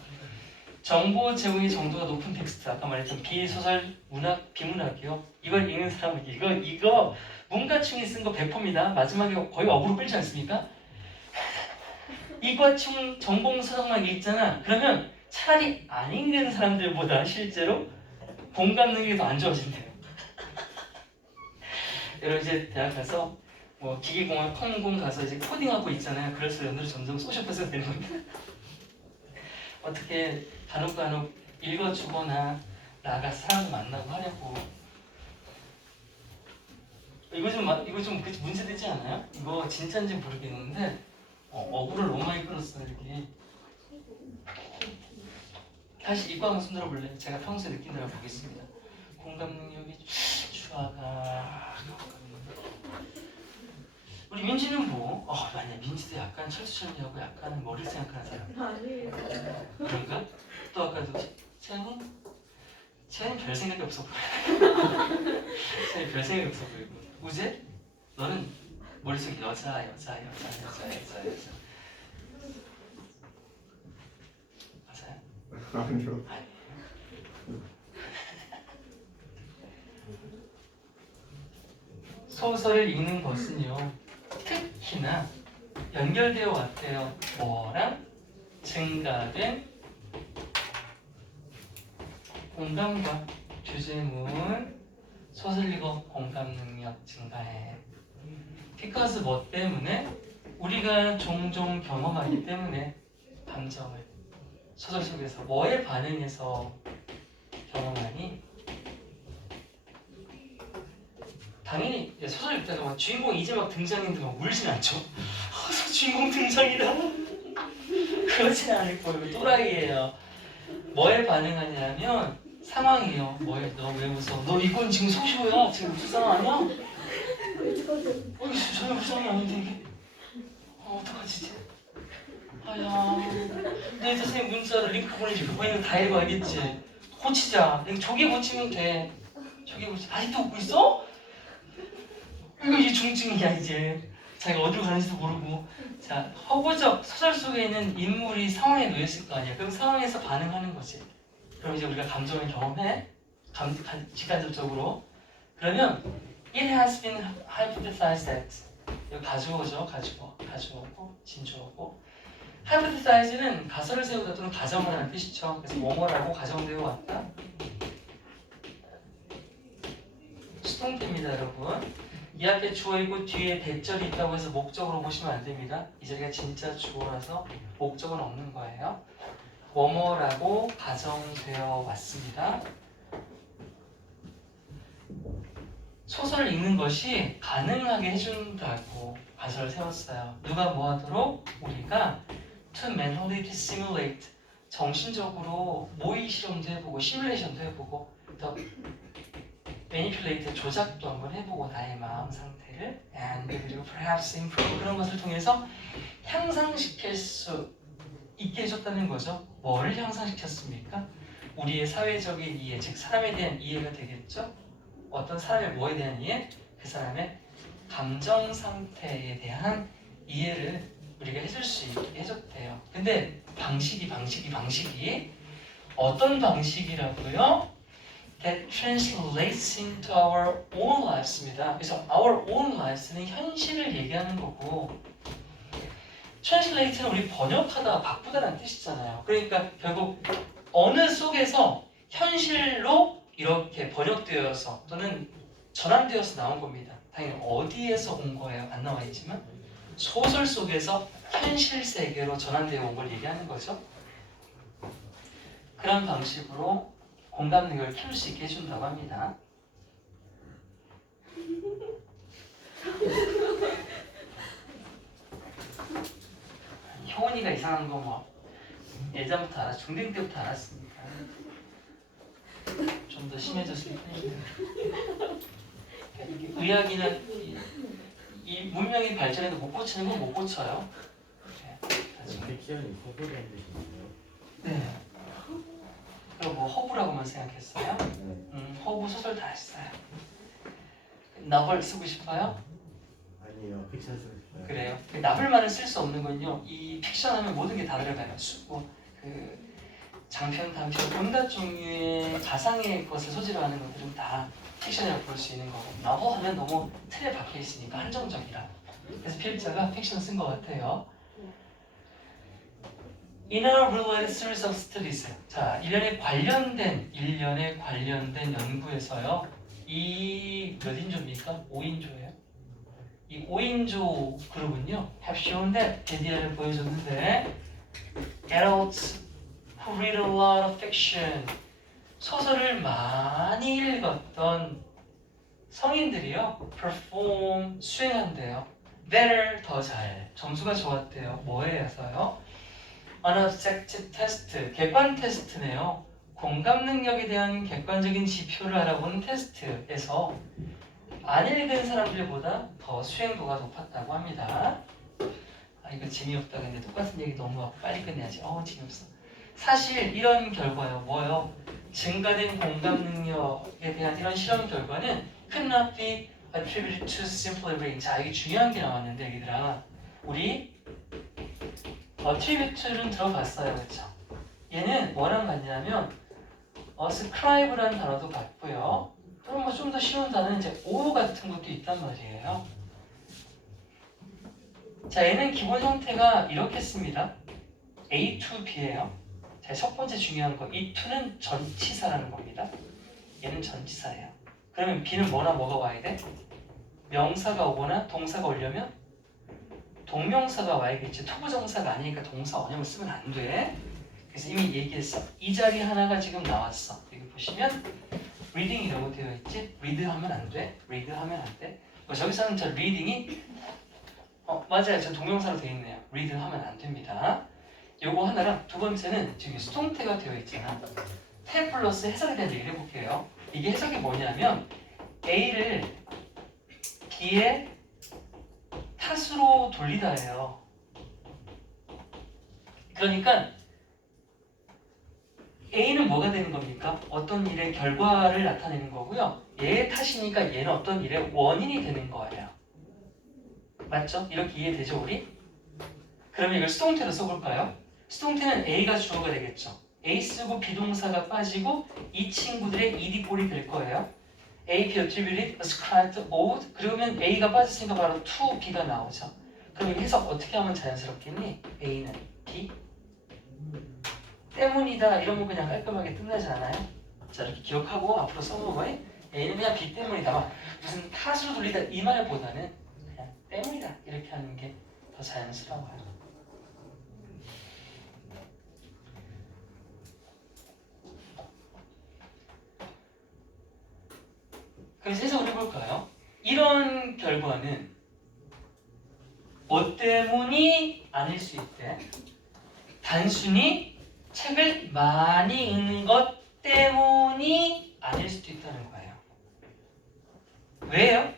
정보 제공의 정도가 높은 텍스트, 아까 말했던 비소설, 문학, 비문학이요. 이걸 읽는 사람은 이거 문과충이 쓴 거 100%입니다. 마지막에 거의 어그로 끌지 않습니까? 이과충 정보서적만 읽잖아. 그러면 차라리 안 읽는 사람들보다 실제로 공감 능력이 더 안 좋아진대요. 여러분 이제 대학 가서 뭐 기계공학, 컴공 가서 이제 코딩하고 있잖아요. 그래서 연들이 점점 소셜패스가 되는 겁니다. 어떻게 간혹 읽어주거나 나가서 사람 만나고 하려고. 이거 좀 문제되지 않아요? 이거 진짜인지 모르겠는데 어구를 너무 많이 끌었어요 여기. 다시 이거 한번 손들어 볼래요? 제가 평소에 느낀 대로 보겠습니다. 공감 능력이 추가가. 우리 민지는 뭐? 아니야 민지도 약간 철수철미하고 약간 머리를 생각하는 사람. 아니에요. 그런가? 또 아까도 채연이 별 생각이 없어 보여. 채연이 별 생각이 없어 보이고. 우재? 너는 머릿속에 여자. 맞아요? 아니요. 아니에요. 소설을 읽는 것은요 특히나 연결되어 왔대요. 뭐랑? 증가된 공감과 주제문. 소설 읽어 공감 능력 증가해. because 뭐 때문에? 우리가 종종 경험하기 때문에 감정을 소설 속에서 뭐에 반응해서 경험하니? 당연히 소설 읽다가 막 주인공 이제 막 등장했는데 막 울진 않죠. 주인공 등장이다. 그러진 않을 거예요. 또라이예요. 뭐에 반응하냐면 상황이에요. 뭐에 너 왜 웃어? 너 이건 지금 소시오야. 지금 웃을 상황 아니야? 전혀 웃을 상황이 아닌데 이게. 어떡하지 이제? 아야. 내 선생님 문자를 링크 보내줄게. 보내는 거 다 읽어야겠지. 고치자. 조개 고치면 돼. 조개 고치. 아직도 웃고 있어? 이거 이제 중증이야 이제. 자기가 어디로 가는지도 모르고. 자, 허구적 소설 속에 있는 인물이 상황에 놓였을 거 아니야. 그럼 상황에서 반응하는 거지. 그럼 이제 우리가 감정을 경험해. 직간접적으로. 그러면 it has been hypothesized that. 이거 가주어죠. 가주어고 진주어고. hypothesize는 가설을 세우다 또는 가정을 하는 뜻이죠. 그래서 뭐뭐라고 가정되어 왔다. 수동태입니다, 여러분. 이 앞에 주어이고 뒤에 대절이 있다고 해서 목적으로 보시면 안 됩니다. 이 자리가 진짜 주어라서 목적은 없는 거예요. 뭐뭐라고 가정되어 왔습니다. 소설을 읽는 것이 가능하게 해준다고 가설을 세웠어요. 누가 뭐 하도록? 우리가 to mentally simulate, 정신적으로 모의 실험도 해보고 시뮬레이션도 해보고 더 manipulate, 조작도 한번 해보고 나의 마음 상태를 and 그리고 perhaps improve, 그런 것을 통해서 향상시킬 수 있게 해줬다는 거죠. 뭐를 향상시켰습니까? 우리의 사회적인 이해, 즉 사람에 대한 이해가 되겠죠. 어떤 사람의 뭐에 대한 이해? 그 사람의 감정 상태에 대한 이해를 우리가 해줄 수 있게 해줬대요. 근데 방식이 어떤 방식이라고요? That translates into our own lives입니다. 그래서 our own lives는 현실을 얘기하는 거고, translate는 우리 번역하다, 바꾸다라는 뜻이잖아요. 그러니까 결국 언어 속에서 현실로 이렇게 번역되어서 또는 전환되어서 나온 겁니다. 당연히 어디에서 온 거예요? 안 나와 있지만 소설 속에서 현실 세계로 전환되어 온 걸 얘기하는 거죠. 그런 방식으로 공감 능력을 키울 수 있게 해준다고 합니다. 효은이가 이상한 거 뭐 예전부터 알았, 중딩 때부터 알았습니다. 좀 더 심해졌을 뿐입니다. 의학이는 이 문명이 발전해도 못 고치는 건 못 고쳐요. 네. 픽션이 소설이 안 되시나요? 네. 그리고 뭐 허브라고만 생각했어요? 네. 허브 소설 다 했어요. 나벌 쓰고 싶어요? 아니요, 픽션 쓰고 싶어요. 그래요. 나블만을 쓸 수 없는 건요. 이 픽션 하면 모든 게 다 들어가요. 그 장편, 단편, 온갖 종류의 가상의 것을 소재로 하는 것들은 다 픽션이라고 볼 수 있는 거고, 나벌 하면 너무 틀에 박혀 있으니까 한정적이라. 그래서 필자가 픽션 쓴 것 같아요. Interrelated series of studies. 자, 일련에 관련된 연구에서요. 이 몇 인조입니까? 5인조예요. 이 5인조 그룹은요. have shown that 데디아를 보여줬는데 adults who read a lot of fiction 소설을 많이 읽었던 성인들이요. perform 수행한대요. better 더 잘 점수가 좋았대요. 뭐에서요? Unobjective test, 객관 테스트네요. 공감 능력에 대한 객관적인 지표를 알아보는 테스트에서 안 읽은 사람들보다 더 수행도가 높았다고 합니다. 아 이거 재미없다. 근데 똑같은 얘기 너무 하고 빨리 끝내야지. 재미없어. 사실 이런 결과요. 뭐요? 증가된 공감 능력에 대한 이런 실험 결과는 could not be attributed to simple reading. 자 이게 중요한 게 나왔는데 얘들아 우리 attribute는 들어봤어요. 그렇죠? 얘는 뭐랑 같냐면 scribe라는 단어도 봤고요. 그럼 뭐 좀 더 쉬운 단어는 이제 O 같은 것도 있단 말이에요. 자, 얘는 기본 형태가 이렇게 씁니다. A to B예요. 자, 첫 번째 중요한 거, 이 to는 전치사라는 겁니다. 얘는 전치사예요. 그러면 B는 뭐나 뭐가 와야 돼? 명사가 오거나 동사가 오려면 동명사가 와야겠지. 투부정사가 아니니까 동사 원형을 쓰면 안 돼. 그래서 이미 얘기했어. 이 자리 하나가 지금 나왔어. 여기 보시면 reading이라고 되어 있지. read 하면 안 돼. read 하면 안 돼. 저기서는 저 reading이 맞아요. 저 동명사로 되어 있네요. read 하면 안 됩니다. 요거 하나랑 두 번째는 지금 수동태가 되어 있잖아. 태 플러스 해석에 대한 얘기를 해볼게요. 이게 해석이 뭐냐면 A를 B의 탓으로 돌리다예요. 그러니까 A는 뭐가 되는 겁니까? 어떤 일의 결과를 나타내는 거고요. 얘의 탓이니까 얘는 어떤 일의 원인이 되는 거예요. 맞죠? 이렇게 이해되죠 우리? 그러면 이걸 수동태로 써볼까요? 수동태는 A가 주어가 되겠죠. A 쓰고 비동사가 빠지고 이 친구들의 ed 꼴이 될 거예요. A, B attributed, ascribed, owed. 그러면 A가 빠졌으니까 바로 to B가 나오죠. 그럼 해석 어떻게 하면 자연스럽겠니? A는 B 때문이다 이러면 그냥 깔끔하게 끝나지 않아요? 자 이렇게 기억하고 앞으로 써먹어. A는 그냥 B 때문이다. 무슨 탓으로 돌리다 이 말보다는 그냥 때문이다 이렇게 하는 게 더 자연스러워요. 그래서 해석을 해볼까요? 이런 결과는 뭐 때문이 아닐 수 있대. 단순히 책을 많이 읽는 것 때문이 아닐 수도 있다는 거예요. 왜요?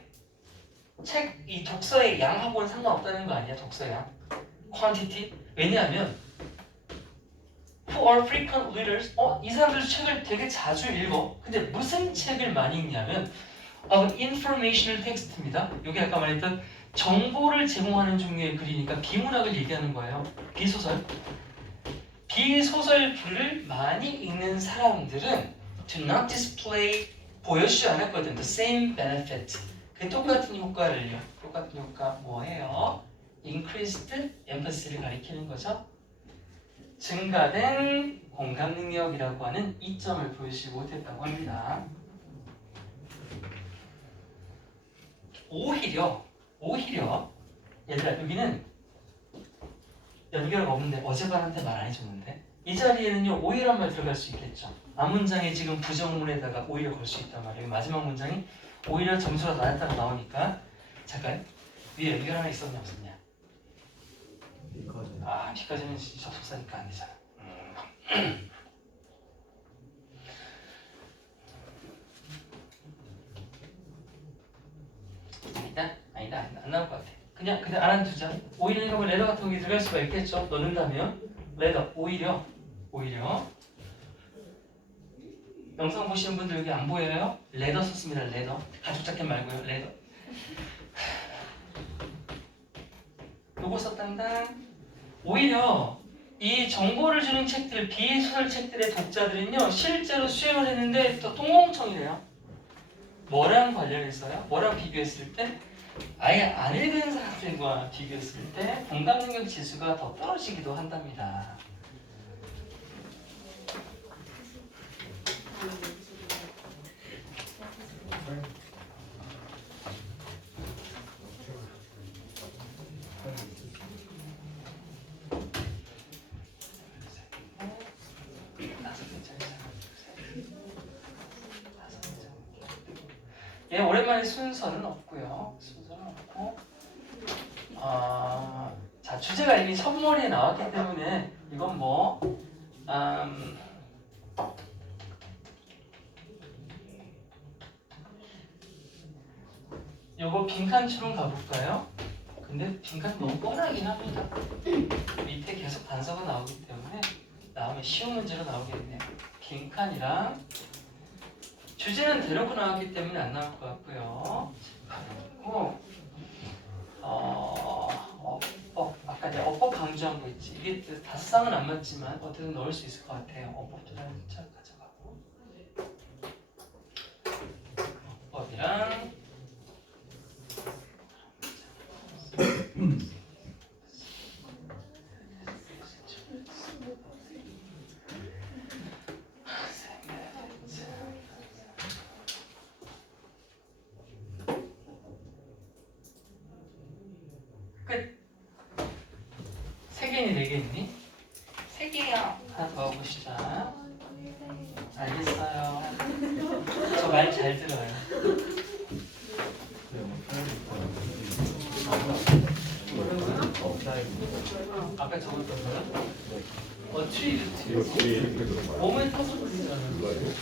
이 독서의 양하고는 상관없다는 거 아니야? 독서의 양, quantity. 왜냐하면 who are frequent readers, 이 사람들 책을 되게 자주 읽어. 근데 무슨 책을 많이 읽냐면 informational text입니다. 여기 아까 말했던 정보를 제공하는 종류의 글이니까 비문학을 얘기하는 거예요. 비소설. 비소설들을 많이 읽는 사람들은 do not display, 보여주지 않았거든. The same benefit. 그 똑같은 효과를요. 똑같은 효과 뭐예요? increased empathy를 가리키는 거죠. 증가된 공감 능력이라고 하는 이점을 보여주지 못했다고 합니다. 오히려 얘들아 여기는 연결가 없는데 어제반한테 말 안 해줬는데 이 자리에는요 오히려란 말 들어갈 수 있겠죠. 앞문장에 지금 부정문에다가 오히려 걸 수 있단 말이에요. 마지막 문장이 오히려 점수가 낮았다고 나오니까 잠깐 위에 연결 하나 있었냐 없었냐? because 아 비까지는 접속사니까 안 되잖아. 아니다 안 나올 것 같아. 그냥 알아두자. 오히려 이런 거 레더 같은 게 들어갈 수가 있겠죠. 넣는다면 레더 오히려 영상 보시는 분들 여기 안 보여요? 레더 썼습니다. 레더 가죽 자켓 말고요. 레더 요거 썼단다. 오히려 이 정보를 주는 책들 비소설 책들의 독자들은요 실제로 수행을 했는데 또 똥멍청이래요. 뭐랑 관련해서요? 뭐랑 비교했을 때? 아예 안 읽은 사람들과 비교했을 때 공감 능력 지수가 더 떨어지기도 한답니다. 예, 오랜만에 순서는 없고요. 순서는 없고, 자 주제가 이미 첫머리에 나왔기 때문에 이건 뭐 요거 빈칸 추론 가볼까요? 근데 빈칸 너무 뻔하긴 합니다. 밑에 계속 단서가 나오기 때문에 나오면 쉬운 문제로 나오겠네요. 빈칸이랑 주제는 대놓고 나왔기 때문에 안 나올 것 같고요. 그리고 어법 아까 내가 어법 강조한 거 있지. 이게 다섯상은 안 맞지만 어떻게든 넣을 수 있을 것 같아요. 어법도 살짝 가져가고 어법이랑 세 개니 네 개니? 세 개요. 하나 더 해보시자. 알겠어요. 저 말 잘 들어요. 아까 적었던 거요? 트리뷰트. 몸을 타서 그리잖아요.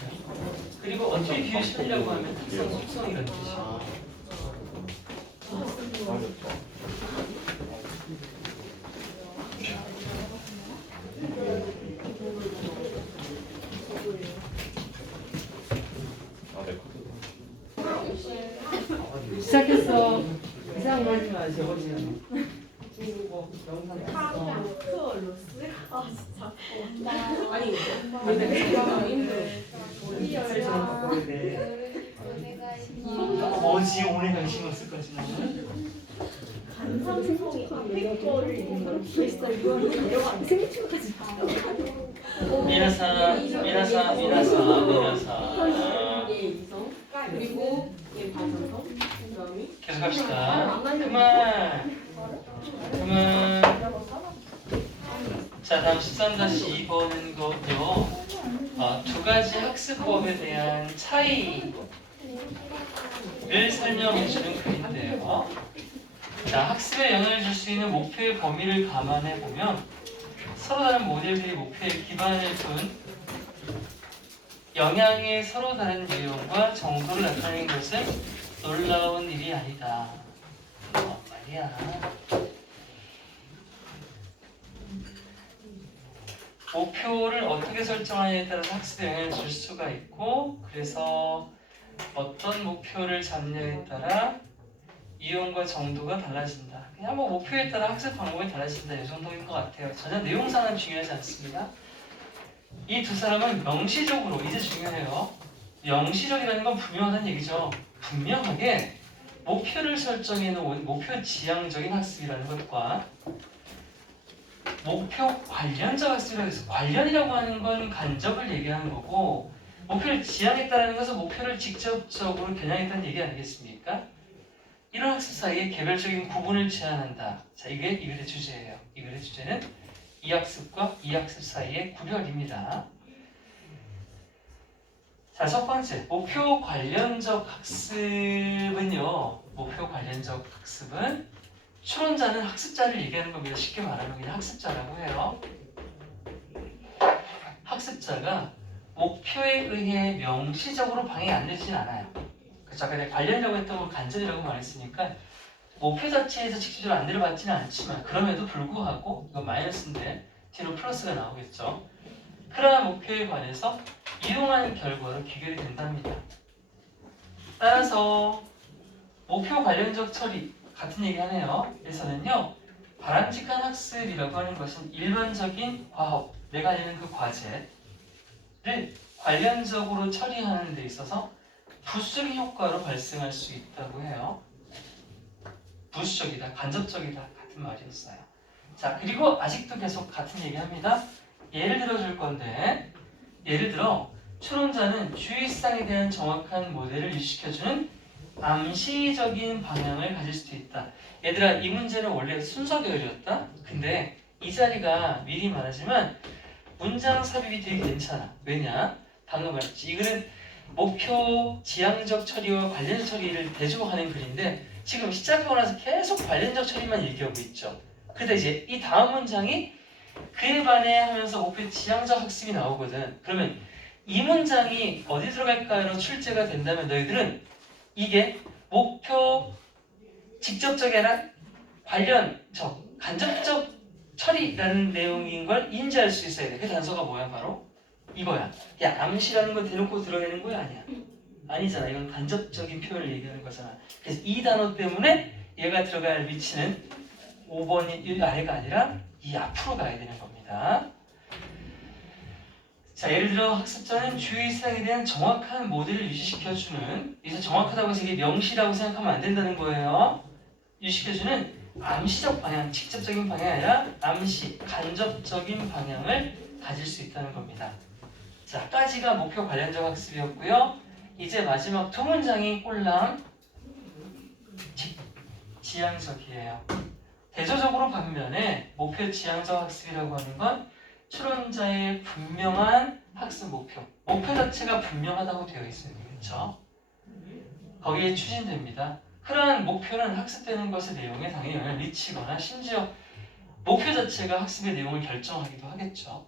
그리고 어떻게 비유시키려고 하면 특성, 속성 이런 뜻이에요. 시작했어. 이상한 거 하지 마. 저거지. 중국어 영상 봤어. 아 진짜. 아니, 근데 그거 인도 바꿔야 돼. 뭐지 오늘 관심 없을 거지 나는? 간상성이 앞에 거를 이렇게 있어. 이거는 내가 생각까지 미나사 얘 이성 그리고 얘 반성성 그다음에 계속 합시다. 그만. 자 다음 13-2번은 거요. 두 가지 학습법에 대한 차이를 설명해주는 글인데요. 자 학습에 영향을 줄 수 있는 목표의 범위를 감안해 보면 서로 다른 모델들이 목표에 기반을 둔 영향의 서로 다른 유형과 정도를 나타내는 것은 놀라운 일이 아니다. 말이야. 목표를 어떻게 설정하느냐에 따라서 학습에 영향을 줄 수가 있고 그래서 어떤 목표를 잡느냐에 따라 이용과 정도가 달라진다. 그냥 뭐 목표에 따라 학습 방법이 달라진다. 이 정도인 것 같아요. 전혀 내용상은 중요하지 않습니다. 이 두 사람은 명시적으로 이제 중요해요. 명시적이라는 건 분명하다는 얘기죠. 분명하게 목표를 설정해 놓은 목표 지향적인 학습이라는 것과 목표 관련적 학습이라고 해서 관련이라고 하는 건 간접을 얘기하는 거고 목표를 지향했다는 것은 목표를 직접적으로 겨냥했다는 얘기 아니겠습니까? 이런 학습 사이에 개별적인 구분을 제한한다. 자, 이게 이 글의 주제예요. 이 글의 주제는 이 학습과 이 학습 사이의 구별입니다. 자, 첫 번째, 목표 관련적 학습은요. 목표 관련적 학습은 추론자는 학습자를 얘기하는 겁니다. 쉽게 말하면 그냥 학습자라고 해요. 학습자가 목표에 의해 명시적으로 방해 안 되진 않아요. 그래서 아까 내가 관련이라고 했던 걸 간접이라고 말했으니까 목표 자체에서 직접적으로 안내를 받지는 않지만 그럼에도 불구하고 이건 마이너스인데 뒤로 플러스가 나오겠죠. 그러한 목표에 관해서 이용하는 결과로 귀결이 된답니다. 따라서 목표 관련적 처리 같은 얘기 하네요. 그래서는요. 바람직한 학습이라고 하는 것은 일반적인 과업, 내가 내는 그 과제를 관련적으로 처리하는 데 있어서 부수적인 효과로 발생할 수 있다고 해요. 부수적이다, 간접적이다 같은 말이었어요. 자, 그리고 아직도 계속 같은 얘기합니다. 예를 들어줄 건데 예를 들어 추론자는 주의사항에 대한 정확한 모델을 유지시켜주는 암시적인 방향을 가질 수도 있다. 얘들아, 이 문제는 원래 순서 계열이었다. 근데 이 자리가 미리 말하지만 문장 삽입이 되게 괜찮아. 왜냐? 방금 말했지. 이거는 목표 지향적 처리와 관련적 처리를 대조하는 글인데 지금 시작하고 나서 계속 관련적 처리만 얘기하고 있죠. 근데 이제 이 다음 문장이 그에 반해 하면서 목표 지향적 학습이 나오거든. 그러면 이 문장이 어디 들어갈까로 출제가 된다면 너희들은 이게 목표 직접적이 아니라 관련적, 간접적 처리라는 내용인 걸 인지할 수 있어야 돼. 그 단서가 뭐야? 바로 이거야. 야, 암시라는 거 대놓고 들어내는 거야? 아니야. 아니잖아. 이건 간접적인 표현을 얘기하는 거잖아. 그래서 이 단어 때문에 얘가 들어갈 위치는 5번이 이 아래가 아니라 이 앞으로 가야 되는 겁니다. 자, 예를 들어 학습자는 주의사항에 대한 정확한 모델을 유지시켜주는, 여기서 정확하다고 해서 이게 명시라고 생각하면 안 된다는 거예요. 유지시켜주는 암시적 방향, 직접적인 방향이 아니라 암시, 간접적인 방향을 가질 수 있다는 겁니다. 자, 까지가 목표 관련적 학습이었고요. 이제 마지막 두 문장이 꼴랑 지향적이에요. 대조적으로 반면에 목표 지향적 학습이라고 하는 건 추론자의 분명한 학습 목표 자체가 분명하다고 되어 있습니다. 그렇죠? 거기에 추진됩니다. 그러한 목표는 학습되는 것의 내용에 당연히 영향을 미치거나 심지어 목표 자체가 학습의 내용을 결정하기도 하겠죠.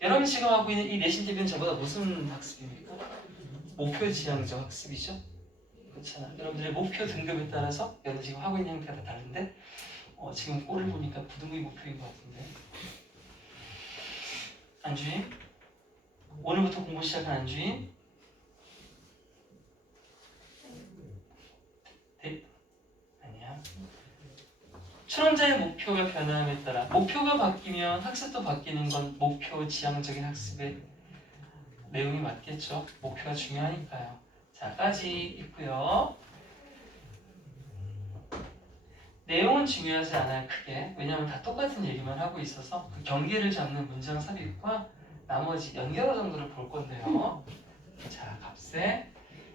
여러분 지금 하고 있는 이 내신 대비는 저보다 무슨 학습입니까? 목표 지향적 학습이죠. 그렇잖아. 여러분들의 목표 등급에 따라서 여러분 지금 하고 있는 형태가 다 다른데 지금 꼴을 보니까 부등급이 목표인 것 같은데. 안주인? 오늘부터 공부 시작한 안주인? 네? 아니야. 추론자의 목표가 변함에 따라 목표가 바뀌면 학습도 바뀌는 건 목표 지향적인 학습의 내용이 맞겠죠. 목표가 중요하니까요. 자, 까지 있고요. 내용은 중요하지 않아요, 크게. 왜냐하면 다 똑같은 얘기만 하고 있어서 그 경계를 잡는 문장 삽입과 나머지 연결어 정도를 볼 건데요. 자, 값에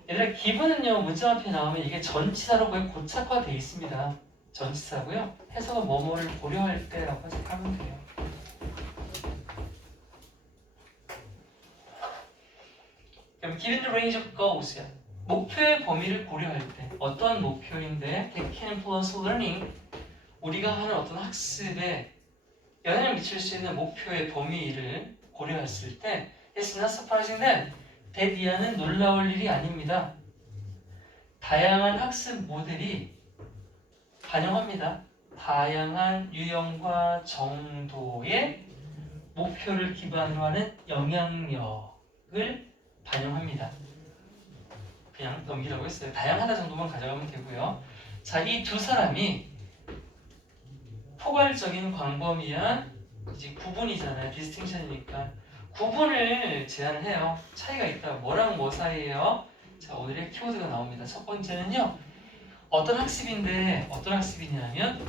얘들아, 기분은요, 문장 앞에 나오면 이게 전치사로 거의 고착화되어 있습니다. 전치사고요. 해석은 뭐뭐를 고려할 때라고 생각하면 돼요. 그럼 given the range of goals야. 목표의 범위를 고려할 때 어떤 목표인데 can plus learning 우리가 하는 어떤 학습에 영향을 미칠 수 있는 목표의 범위를 고려했을 때 It's not surprising that 대디아는 놀라울 일이 아닙니다. 다양한 학습 모델이 반영합니다. 다양한 유형과 정도의 목표를 기반으로 하는 영향력을 반영합니다. 그냥 넘기라고 했어요. 다양하다 정도만 가져가면 되고요. 자, 이 두 사람이 포괄적인 광범위한 이제 구분이잖아요. 디스팅션이니까 구분을 제안을 해요. 차이가 있다. 뭐랑 뭐 사이에요? 자, 오늘의 키워드가 나옵니다. 첫 번째는요. 어떤 학습인데 어떤 학습이냐면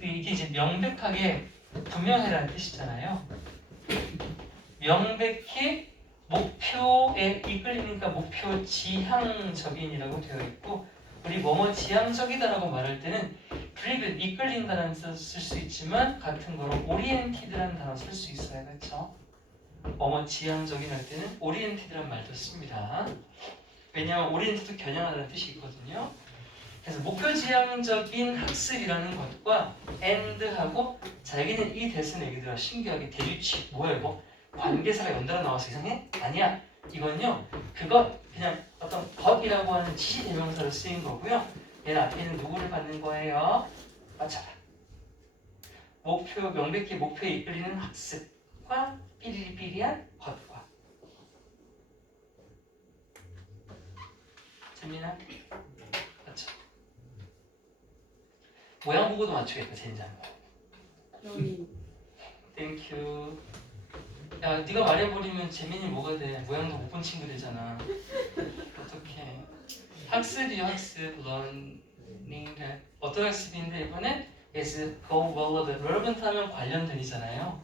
이게 이제 명백하게 분명해라는 뜻이잖아요. 명백히 목표에 이끌리니까 목표 지향적인이라고 되어 있고 우리 뭐뭐 지향적이다라고 말할 때는 driven, 이끌린다라는 뜻을 쓸 수 있지만 같은 거로 oriented라는 단어 쓸 수 있어요. 그렇죠? 뭐뭐 지향적인 할 때는 oriented라는 말도 씁니다. 왜냐하면 oriented도 겨냥하다는 뜻이 있거든요. 그래서 목표 지향적인 학습이라는 것과 and하고 자기는 이 대선 얘기들아 신기하게 대유치 뭐야 이거? 관계사가 연달아 나와서 이상해? 아니야. 이건요 그것 그냥 어떤 것이라고 하는 지시 대명사로 쓰인 거고요. 얘는 앞에 있는 누구를 받는 거예요? 맞춰봐. 목표 명백히 목표에 이끌리는 학습과 삐리삐리한 것과. 재민아? 맞죠? 모양 보고도 맞추겠다 젠장. 여기 땡큐. 야 네가 말해버리면 재민이 뭐가 돼? 모양도 못 본 친구 되잖아. 어떡해. 학습이요 학습. learning. 어떤 학습인데 이번엔 is go relevant. relevant 하면 관련된이잖아요.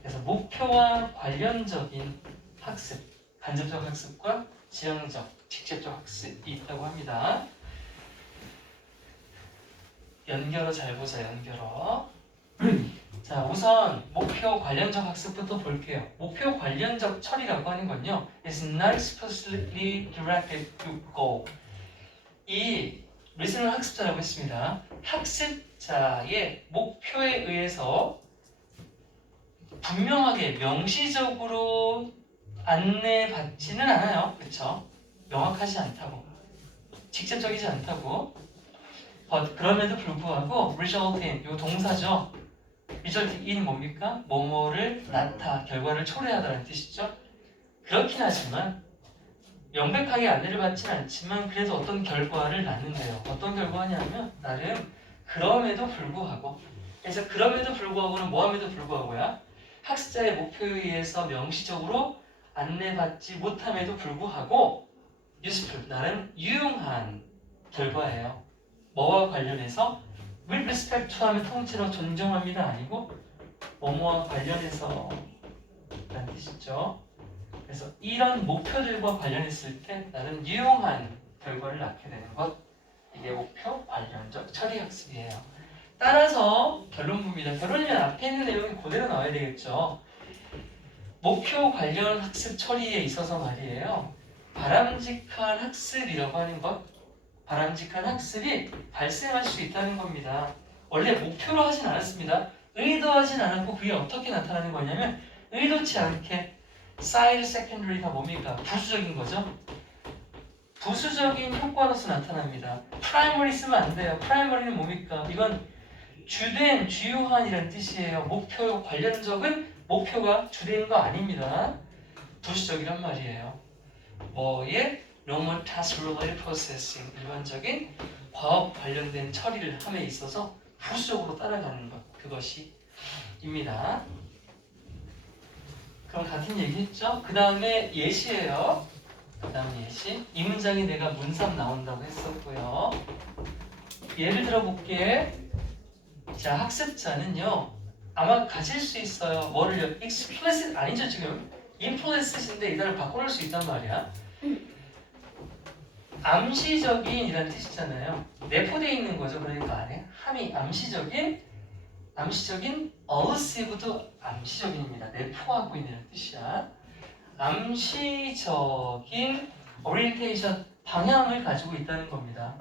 그래서 목표와 관련적인 학습, 간접적 학습과 지향적, 직접적 학습이 있다고 합니다. 연결어 잘 보자, 연결어. 자, 우선 목표 관련적 학습부터 볼게요. 목표 관련적 처리라고 하는 건요, is not explicitly directed to goal. 이 리스닝 학습자라고 했습니다. 학습자의 목표에 의해서 분명하게 명시적으로 안내받지는 않아요. 그렇죠? 명확하지 않다고, 직접적이지 않다고. 그럼에도 불구하고 result in, 이 동사죠. result in 뭡니까? 뭐뭐를 낳다, 결과를 초래하다는 뜻이죠. 그렇긴 하지만 명백하게 안내를 받지는 않지만 그래도 어떤 결과를 낳는데요. 어떤 결과냐면 나름 그럼에도 불구하고. 그래서 그럼에도 불구하고는 뭐함에도 불구하고야 학습자의 목표에 의해서 명시적으로 안내받지 못함에도 불구하고 useful, 나름 유용한 결과예요. 뭐와 관련해서 with respect to 하면 통째로 존중합니다 아니고 뭐뭐와 관련해서 라는 뜻이죠. 그래서 이런 목표들과 관련했을 때 나름 유용한 결과를 낳게 되는 것, 이게 목표 관련적 처리 학습이에요. 따라서 결론부입니다. 결론이면 앞에 있는 내용이 그대로 나와야 되겠죠. 목표 관련 학습 처리에 있어서 말이에요. 바람직한 학습이라고 하는 것, 바람직한 학습이 발생할 수 있다는 겁니다. 원래 목표로 하진 않았습니다. 의도하진 않았고 그게 어떻게 나타나는 거냐면 의도치 않게 side secondary가 뭡니까? 부수적인 거죠. 부수적인 효과로서 나타납니다. primary 쓰면 안 돼요. primary는 뭡니까? 이건 주된, 주요한이라는 뜻이에요. 목표 관련적은 목표가 주된 거 아닙니다. 부수적이란 말이에요. 뭐에? normal task related processing, 일반적인 과업 관련된 처리를 함에 있어서 부수적으로 따라가는 것, 그것이 입니다. 그럼 같은 얘기 했죠? 그 다음에 예시예요. 그 다음 예시. 이 문장이 내가 문삼 나온다고 했었고요. 예를 들어 볼게. 자, 학습자는요 아마 가질 수 있어요. 뭐를요? explicit 아니죠 지금? implicit인데 이단을 바꿔놓을 수 있단 말이야. 암시적인 이란 뜻이잖아요. 내포되어 있는 거죠. 그러니까 안에 함이 암시적인 allusive도 암시적인입니다. 내포하고 있는 뜻이야. 암시적인 orientation, 방향을 가지고 있다는 겁니다.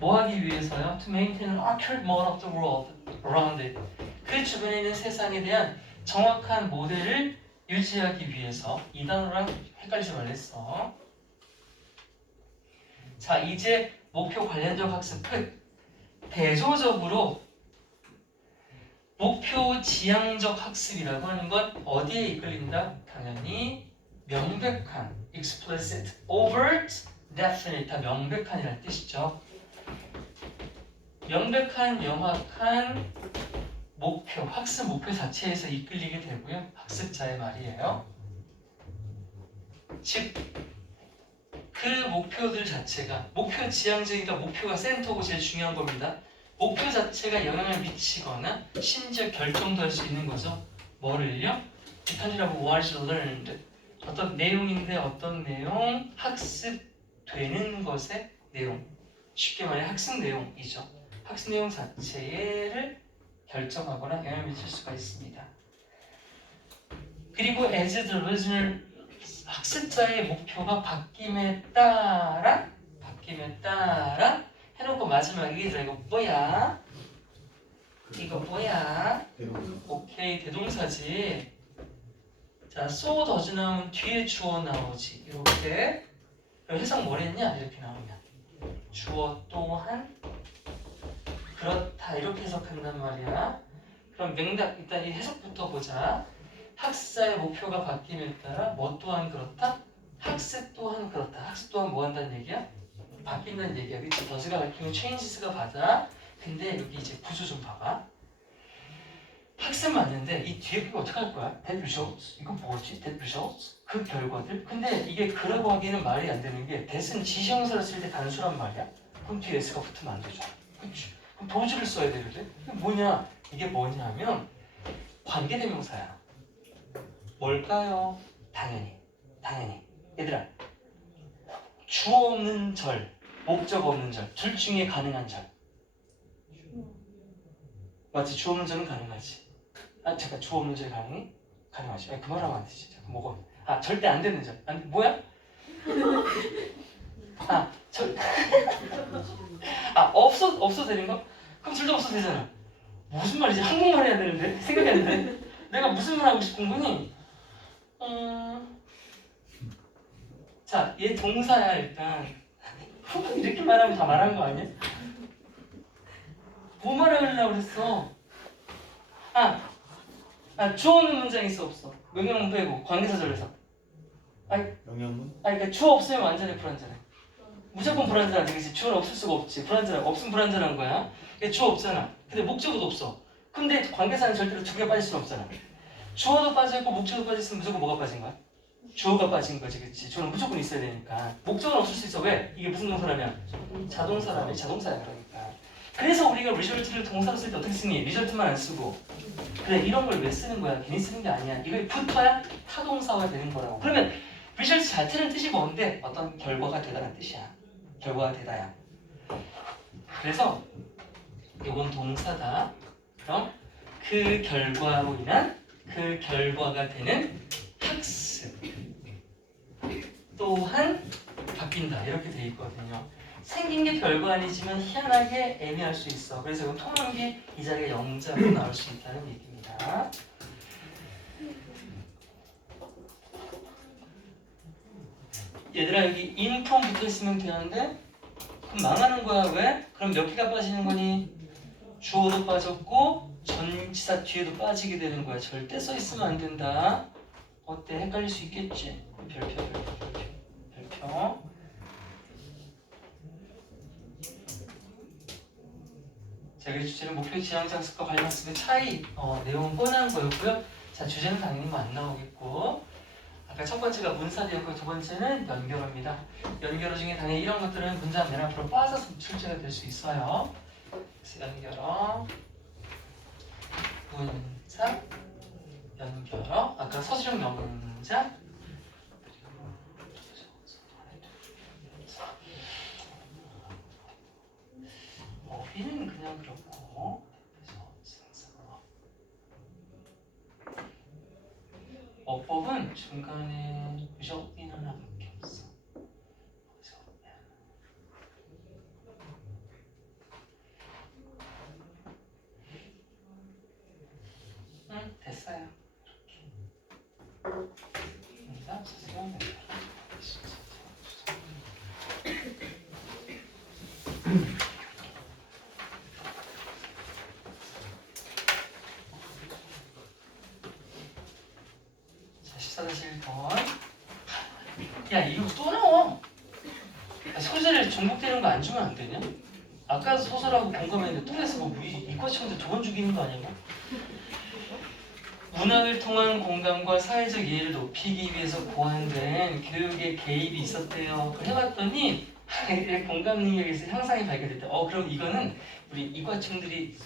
뭐 하기 위해서요? To maintain an accurate model of the world around it. 그 주변에 있는 세상에 대한 정확한 모델을 유지하기 위해서. 이 단어랑 헷갈리지 말랬어. 자, 이제 목표 관련적 학습 끝. 대조적으로 목표 지향적 학습이라고 하는 건 어디에 이끌린다? 당연히 명백한, explicit, overt, definite, 다 명백한이라는 뜻이죠. 명백한, 명확한 목표, 학습 목표 자체에서 이끌리게 되고요. 학습자의 말이에요. 즉, 그 목표들 자체가, 목표 지향적이니까 목표가 센터고 제일 중요한 겁니다. 목표 자체가 영향을 미치거나 심지어 결정도 할 수 있는 거죠. 뭐를요? 디펜이라고 was learned. 어떤 내용인데 어떤 내용? 학습 되는 것의 내용, 쉽게 말해 학습 내용이죠. 학습 내용 자체를 결정하거나 영향을 미칠 수가 있습니다. 그리고 as the learner, 학습자의 목표가 바뀜에 따라 해놓고 마지막에 이거 뭐야? 이거 뭐야? 오케이, 대동사지. 자, so does 나오면 뒤에 주어 나오지. 이렇게. 그럼 해석 뭘 했냐? 이렇게 나오면 주어 또한 그렇다 이렇게 해석한단 말이야. 그럼 맥락 일단 이 해석부터 보자. 학습자의 목표가 바뀜에 따라 뭐 또한 그렇다? 학습 또한 그렇다. 학습 또한 뭐 한다는 얘기야? 바뀐다는 얘기야. 그치? 더스가 바뀌면 changes가 받아. 근데 여기 이제 구조 좀 봐봐. 학습 맞는데 이 뒤에 그거 어떻게 할 거야? that results. 이건 뭐지? that results? 그 결과들? 근데 이게 그라고 하기에는 말이 안 되는 게 that은 지시형사를 쓸 때 단수란 말이야? 그럼 뒤에 s가 붙으면 안 되죠. 그치? 그럼 도주를 써야 되거든? 이게 뭐냐? 이게 뭐냐면 관계대명사야. 뭘까요? 당연히. 얘들아, 주어 없는 절, 목적 없는 절, 둘 중에 가능한 절. 맞지? 주어 없는 절은 가능하지. 아 잠깐, 주어 없는 절이 가능해? 가능하지. 아니, 그 말하면 안 되지. 잠깐, 뭐가? 아 절대 안 되는 절. 아니 뭐야? 없어도 되는 거? 그럼 둘 다 없어도 되잖아. 무슨 말이지? 한국말 해야 되는데 생각이 안 돼. 내가 무슨 말 하고 싶은 거니? 자, 얘 동사야 일단. 이렇게 말하면 다 말한 거 아니야? 뭐 말하려고 그랬어? 주어 없는 문장 있어 없어? 명령 빼고 관계사절에서. 영양분? 그러니까 주어 없으면 완전히 불완전해. 무조건 불완전하지, 그치? 주어는 없을 수가 없지. 불완전하고 없으면 불완전한 거야. 그러니까 주어 없잖아. 근데 목적어도 없어. 근데 관계사는 절대로 두 개 빠질 수는 없잖아. 주어도 빠져있고 목적어도 빠져있으면 무조건 뭐가 빠진 거야? 주어가 빠진 거지, 그치? 주어는 무조건 있어야 되니까. 목적어는 없을 수 있어. 왜? 이게 무슨 동사라면? 자동사라면 자동사야 그러니까. 그래서 우리가 리절트를 동사로 쓸 때 어떻게 쓰니? 리절트만 안 쓰고. 그래, 이런 걸 왜 쓰는 거야? 괜히 쓰는 게 아니야. 이걸 붙어야 타동사가 되는 거라고. 그러면 리절트 자체는 뜻이 뭔데? 어떤 결과가 되다는 뜻이야. 결과가 되다야. 그래서 이건 동사다. 그럼 그 결과로 인한 그 결과가 되는 학습 또한 바뀐다. 이렇게 돼 있거든요. 생긴 게 별거 아니지만 희한하게 애매할 수 있어. 그래서 이건 통용기 이 자리에 영자로 나올 수 있다는 얘기입니다. 얘들아, 여기 인품 붙어 있으면 되는데 그럼 망하는 거야. 왜? 그럼 몇 개가 빠지는 거니? 주어도 빠졌고 전치사 뒤에도 빠지게 되는 거야. 절대 써 있으면 안 된다. 어때? 헷갈릴 수 있겠지? 별표. 자, 여기 주제는 목표 지향 장습과 관련 학습의 차이, 내용은 뻔한 거였고요. 자, 주제는 당연히 뭐 안 나오겠고, 아까 첫 번째가 문사되었고 두 번째는 연결어입니다. 연결어 중에 당연히 이런 것들은 문장 맨 앞으로 빠져서 출제가 될 수 있어요. 그래서 연결어, 문장, 연결어, 아까 서술형 영문장, 어휘는 그냥 그렇고, 어법은 중간에 무조건 하나밖에 없어. 됐어요. 이렇게. 서술형 사실 번. 야, 이거 또 나와. 소재를 중복되는 거 안 주면 안 되냐? 아까 소설하고 공감했는데 또 해서 뭐 이과 친구들 두 번 죽이는 거 아니야? 문학을 통한 공감과 사회적 이해를 높이기 위해서 고안된 교육의 개입이 있었대요. 그걸 해봤더니 공감 능력에서 향상이 발견됐대. 그럼 이거는 우리 이과층들이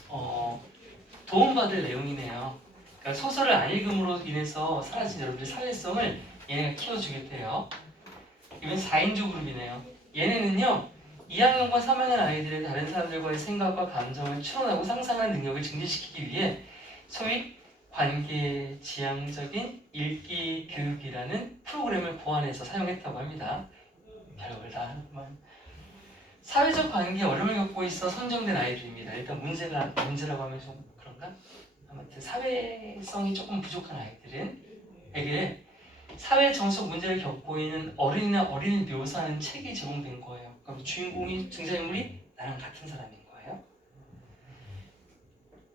도움받을 내용이네요. 그러니까 소설을 안 읽음으로 인해서 사라진 여러분들의 사회성을 얘네가 키워주겠대요. 이번 4인조 그룹이네요. 얘네는요 2학년과 3학년 아이들의 다른 사람들과의 생각과 감정을 추론하고 상상하는 능력을 증진시키기 위해 소위 관계 지향적인 읽기 교육이라는 프로그램을 고안해서 사용했다고 합니다. 별걸 다 하는구만. 사회적 관계에 어려움을 겪고 있어 선정된 아이들입니다. 일단 문제라고 하면 좀 그런가? 아무튼 사회성이 조금 부족한 아이들에게 사회 정속 문제를 겪고 있는 어른이나 어린이를 묘사하는 책이 제공된 거예요. 그럼 주인공이 등장인물이 나랑 같은 사람인 거예요.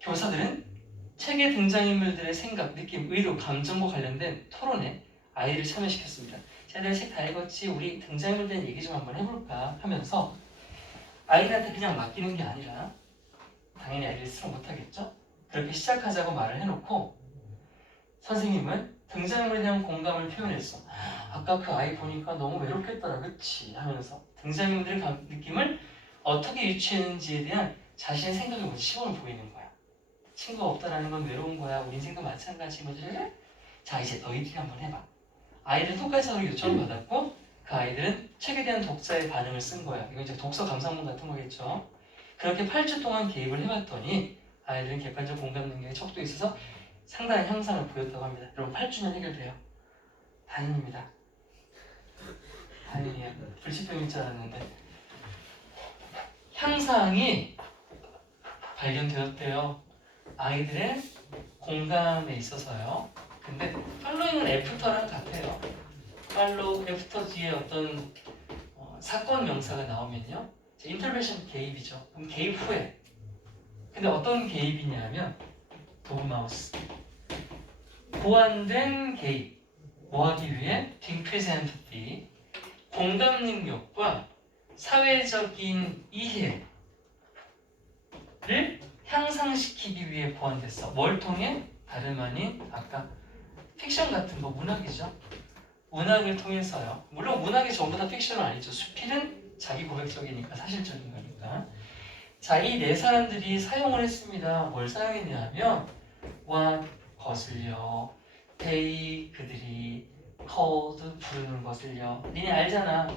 교사들은 책의 등장인물들의 생각, 느낌, 의도, 감정과 관련된 토론에 아이를 참여시켰습니다. 자, 내가 책 다 읽었지? 우리 등장인물들 얘기 좀 한번 해볼까? 하면서 아이들한테 그냥 맡기는 게 아니라 당연히 아이들이 스스로 못하겠죠? 그렇게 시작하자고 말을 해놓고 선생님은 등장인물에 대한 공감을 표현했어. 아까 그 아이 보니까 너무 외롭겠더라, 그치? 하면서 등장인물들의 느낌을 어떻게 유추했는지에 대한 자신의 생각을 먼저 시범을 보이는 거야. 친구가 없다라는 건 외로운 거야. 우리 인생도 마찬가지. 뭐지? 자, 이제 너희들이 한번 해봐. 아이들 똑같이 하도록 요청을 받았고 그 아이들은 책에 대한 독자의 반응을 쓴 거야. 이거 이제 독서 감상문 같은 거겠죠. 그렇게 8주 동안 개입을 해봤더니 아이들은 객관적 공감 능력에 척도 있어서 상당한 향상을 보였다고 합니다. 여러분 8주면 해결돼요. 다행입니다. 다행이에요. 불치병일 줄 알았는데 향상이 발견되었대요. 아이들의 공감에 있어서요. 근데 팔로잉은 애프터랑 같아요. 팔로우, 애프터 뒤에 어떤 사건 명사가 나오면요. 인터벤션 개입이죠. 그럼 개입 후에. 근데 어떤 개입이냐면 도그마우스. 보완된 개입. 뭐 하기 위해? increase empathy. 공감 능력과 사회적인 이해를 향상시키기 위해 보완됐어. 뭘 통해? 다름 아닌 아까 픽션 같은 거 문학이죠. 문학을 통해서요. 물론 문학이 전부 다 픽션은 아니죠. 수필은 자기 고백적이니까 사실적인 거니까. 자, 이 네 사람들이 사용을 했습니다. 뭘 사용했냐면 what 것을요. they 그들이 called 부르는 것을요. 니네 알잖아.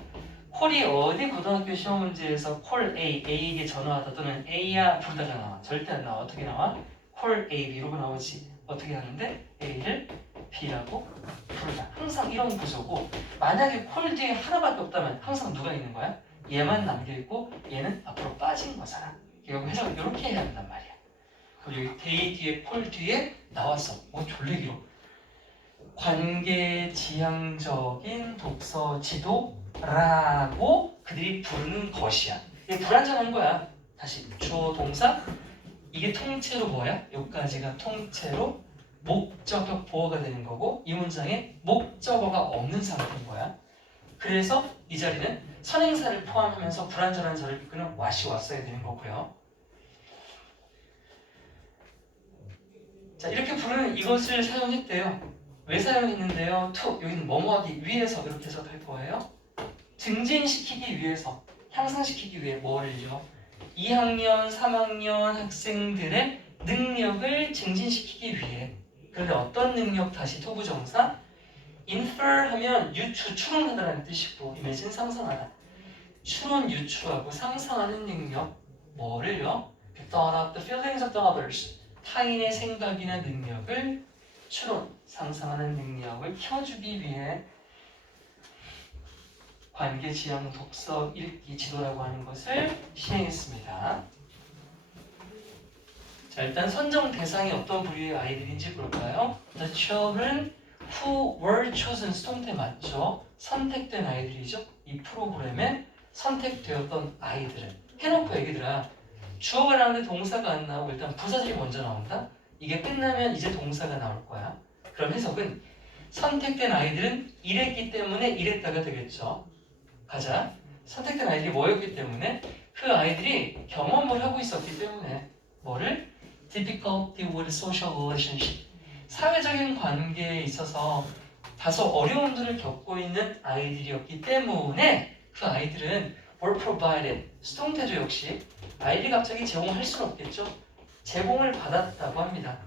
콜이 어디 고등학교 시험 문제에서 콜 A, A에게 전화하다 또는 A야 부르다가 나와. 절대 안 나와. 어떻게 나와? 콜 A, B 이러고 나오지. 어떻게 하는데? A를 B라고 부르다. 항상 이런 구조고 만약에 콜 뒤에 하나밖에 없다면 항상 누가 있는 거야? 얘만 남겨있고 얘는 앞으로 빠진 거잖아. 이거 해석 이렇게 해야 한단 말이야. 그리고 여기 데이 뒤에 콜 뒤에 나왔어. 뭐 졸래 길어. 관계 지향적인 독서 지도라고 그들이 부르는 것이야. 이게 불완전한 거야. 다시 주어 동사 이게 통째로 뭐야? 여기까지가 통째로 목적격 보어가 되는 거고 이 문장에 목적어가 없는 상태인 거야. 그래서 이 자리는 선행사를 포함하면서 불완전한 절을 이끄는 what이 왔어야 되는 거고요. 자, 이렇게 부르는 이것을 사용했대요. 왜 사용했는데요? to 여기는 뭐뭐하기 위해서 이렇게 해석할 거예요. 증진시키기 위해서, 향상시키기 위해 뭐를요? 2학년, 3학년 학생들의 능력을 증진시키기 위해. 그런데 어떤 능력? 다시 토부정사 infer 하면 유추, 추론하다라는 뜻이고 imagine 상상하다. 추론, 유추하고 상상하는 능력 뭐를요? thought of the feelings of the others. 타인의 생각이나 능력을 추론, 상상하는 능력을 키워주기 위해 관계 지향 독서 읽기 지도라고 하는 것을 시행했습니다. 자, 일단 선정 대상이 어떤 부류의 아이들인지 볼까요? The children who were chosen 수동태 맞죠? 선택된 아이들이죠. 이 프로그램에 선택되었던 아이들은 해놓고 얘기들아 주어가 나오는데 동사가 안 나오고 일단 부사절이 먼저 나온다? 이게 끝나면 이제 동사가 나올 거야. 그럼 해석은 선택된 아이들은 이랬기 때문에 이랬다가 되겠죠. 가자. 선택된 아이들이 뭐였기 때문에 그 아이들이 경험을 하고 있었기 때문에 뭐를? difficulty with social relationship. 사회적인 관계에 있어서 다소 어려움들을 겪고 있는 아이들이었기 때문에 그 아이들은 were provided. 수동태도 역시 아이들이 갑자기 제공할 수는 없겠죠. 제공을 받았다고 합니다.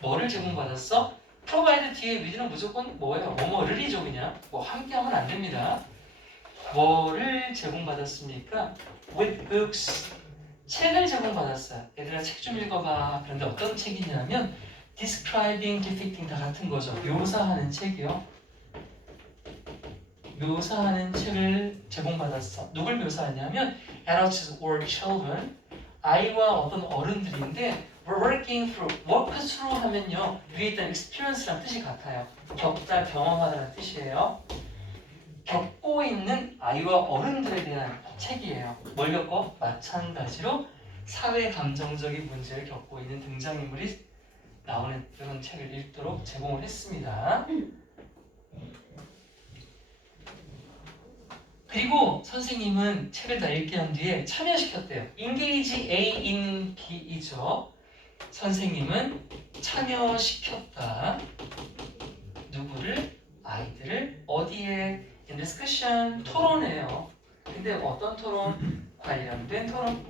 뭐를 제공받았어? provide 뒤에 with는 무조건 뭐예요? 뭐뭐를이죠 그냥. 뭐 함께하면 안 됩니다. 뭐를 제공받았습니까? With books. 책을 제공받았어요. 얘들아 책 좀 읽어봐. 그런데 어떤 책이냐면 describing, depicting 다 같은 거죠. 묘사하는 책이요. 묘사하는 책을 제공받았어. 누굴 묘사하냐면 adults or children. 아이와 어떤 어른들인데 we're working through. work through 하면요. 위에 있던 experience랑 뜻이 같아요. 겪다, 경험하다는 뜻이에요. 겪고 있는 아이와 어른들에 대한 책이에요. 뭘 겪어? 마찬가지로 사회 감정적인 문제를 겪고 있는 등장인물이 나오는 그런 책을 읽도록 제공을 했습니다. 그리고 선생님은 책을 다 읽게 한 뒤에 참여시켰대요. Engage A in B이죠. 선생님은 참여시켰다. 누구를? 아이들을 어디에? In discussion, 토론이에요. 근데 어떤 토론? 관련된 토론.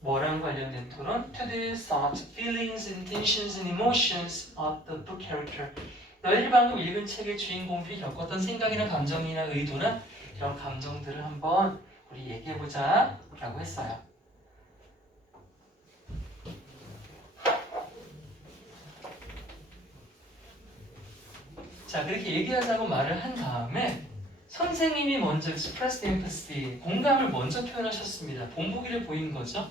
뭐랑 관련된 토론? To the thoughts, feelings, intentions, and emotions of the book character. 너희들 방금 읽은 책의 주인공들이 겪었던 생각이나 감정이나 의도나 이런 감정들을 한번 우리 얘기해보자 라고 했어요. 자, 그렇게 얘기하자고 말을 한 다음에 선생님이 먼저 express empathy, 공감을 먼저 표현하셨습니다. 본보기를 보인 거죠.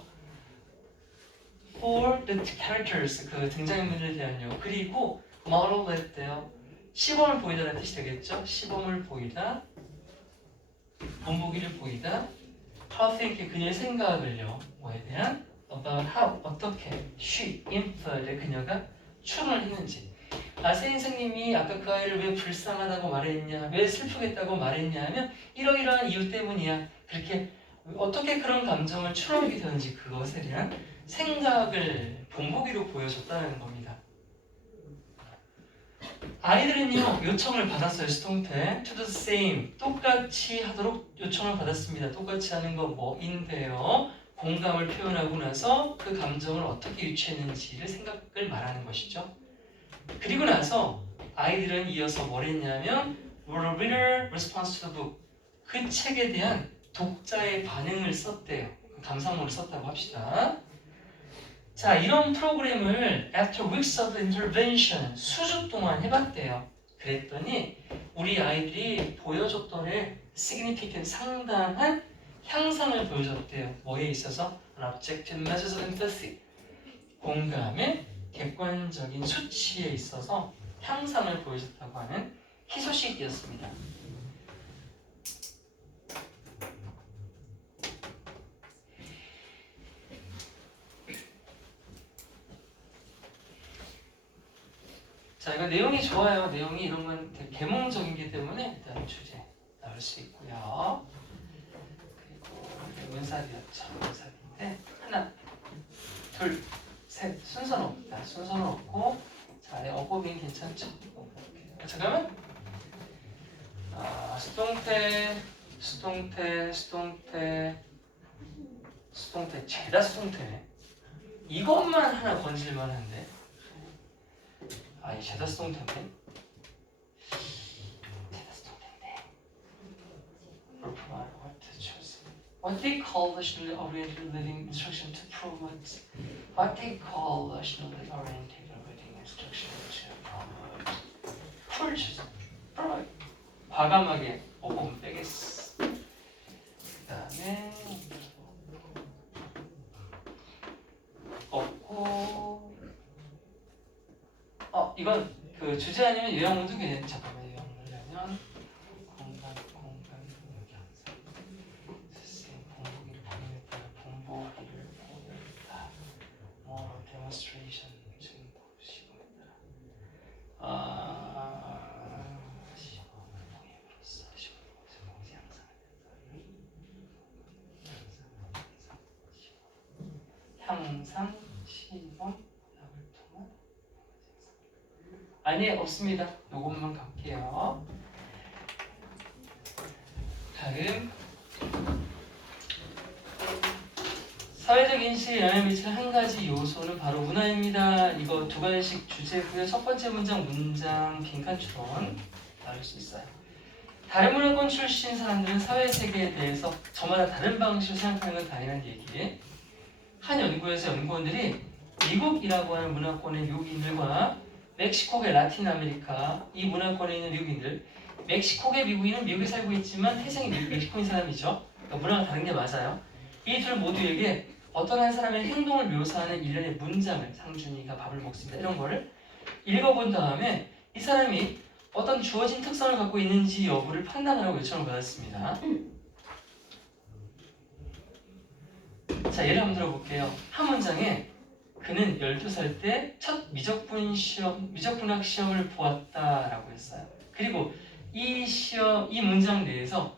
For the characters, 그 등장인물에 대한요. 그리고 model 했대요. 시범을 보이다라는 뜻이 되겠죠. 시범을 보이다, 본보기를 보이다. How think, 그녀의 생각을요. 뭐에 대한? About how, 어떻게 she inferred, 그녀가 추론을 했는지. 아세 선생님이 아까 그 아이를 왜 불쌍하다고 말했냐, 왜 슬프겠다고 말했냐 하면 이러이러한 이유 때문이야. 그렇게 어떻게 그런 감정을 추론하게 되는지 그것에 대한 생각을 본보기로 보여줬다는 겁니다. 아이들은요 요청을 받았어요. 수동태 to the same, 똑같이 하도록 요청을 받았습니다. 똑같이 하는 거 뭐인데요, 공감을 표현하고 나서 그 감정을 어떻게 유추했는지를 생각을 말하는 것이죠. 그리고 나서 아이들은 이어서 뭘 했냐면 reader response to the book, 그 책에 대한 독자의 반응을 썼대요. 감상문을 썼다고 합시다. 자, 이런 프로그램을 after weeks of intervention, 수주 동안 해봤대요. 그랬더니 우리 아이들이 보여줬던 애 significant, 상당한 향상을 보여줬대요. 뭐에 있어서? An objective measures of empathy, 공감의 객관적인 수치에 있어서 향상을 보여줬다고 하는 희소식이었습니다. 자, 이거 내용이 좋아요. 내용이 이런 건 되게 계몽적이기 때문에 일단 주제 나올 수 있고요. 그리고 문사비였죠. 문사비인데 하나, 둘, 셋. 순서는 없다. 순서는 없고, 자, 어법인 괜찮죠? 잠깐만. 수동태, 죄다 수동태네. 이것만 하나 건질만 한데. 이 죄다 수동태인데. 죄다 수동태인데. What to choose? What they call rationally oriented reading instruction to promote. What they call rationally oriented reading instruction to promote. 풀 주세요. 과감하게 5번 빼겠어. 그 다음에 없고 이건 그 주제 아니면 요양문도 괜찮죠. 잠깐만, 요양문이라면 공간 영상 스승 본보기를 보냈다, 본보기를 보냈다, 뭐 데몬스트레이션 증거 시범이다. 시범을 통해로써 시범 향상 시범 아니 없습니다. 요것만 갈게요. 다음 사회적 인식에 영향을 미치는 한 가지 요소는 바로 문화입니다. 이거 두 가지씩 주제고요. 첫 번째 문장 빈칸 추론 나올 수 있어요. 다른 문화권 출신 사람들은 사회 세계에 대해서 저마다 다른 방식으로 생각하는 건 당연한 얘기예요. 한 연구에서 연구원들이 미국이라고 하는 문화권의 미국인들과 멕시코계 라틴 아메리카 이 문화권에 있는 미국인들, 멕시코계 미국인은 미국에 살고 있지만 태생이 멕시코인 사람이죠. 그러니까 문화가 다른 게 맞아요. 이 둘 모두에게 어떤 한 사람의 행동을 묘사하는 일련의 문장을, 상준이가 밥을 먹습니다, 이런 거를 읽어본 다음에 이 사람이 어떤 주어진 특성을 갖고 있는지 여부를 판단하라고 요청을 받았습니다. 자, 예를 한번 들어볼게요. 한 문장에 그는 12살 때 첫 미적분학 시험을 보았다라고 했어요. 그리고 이 문장 내에서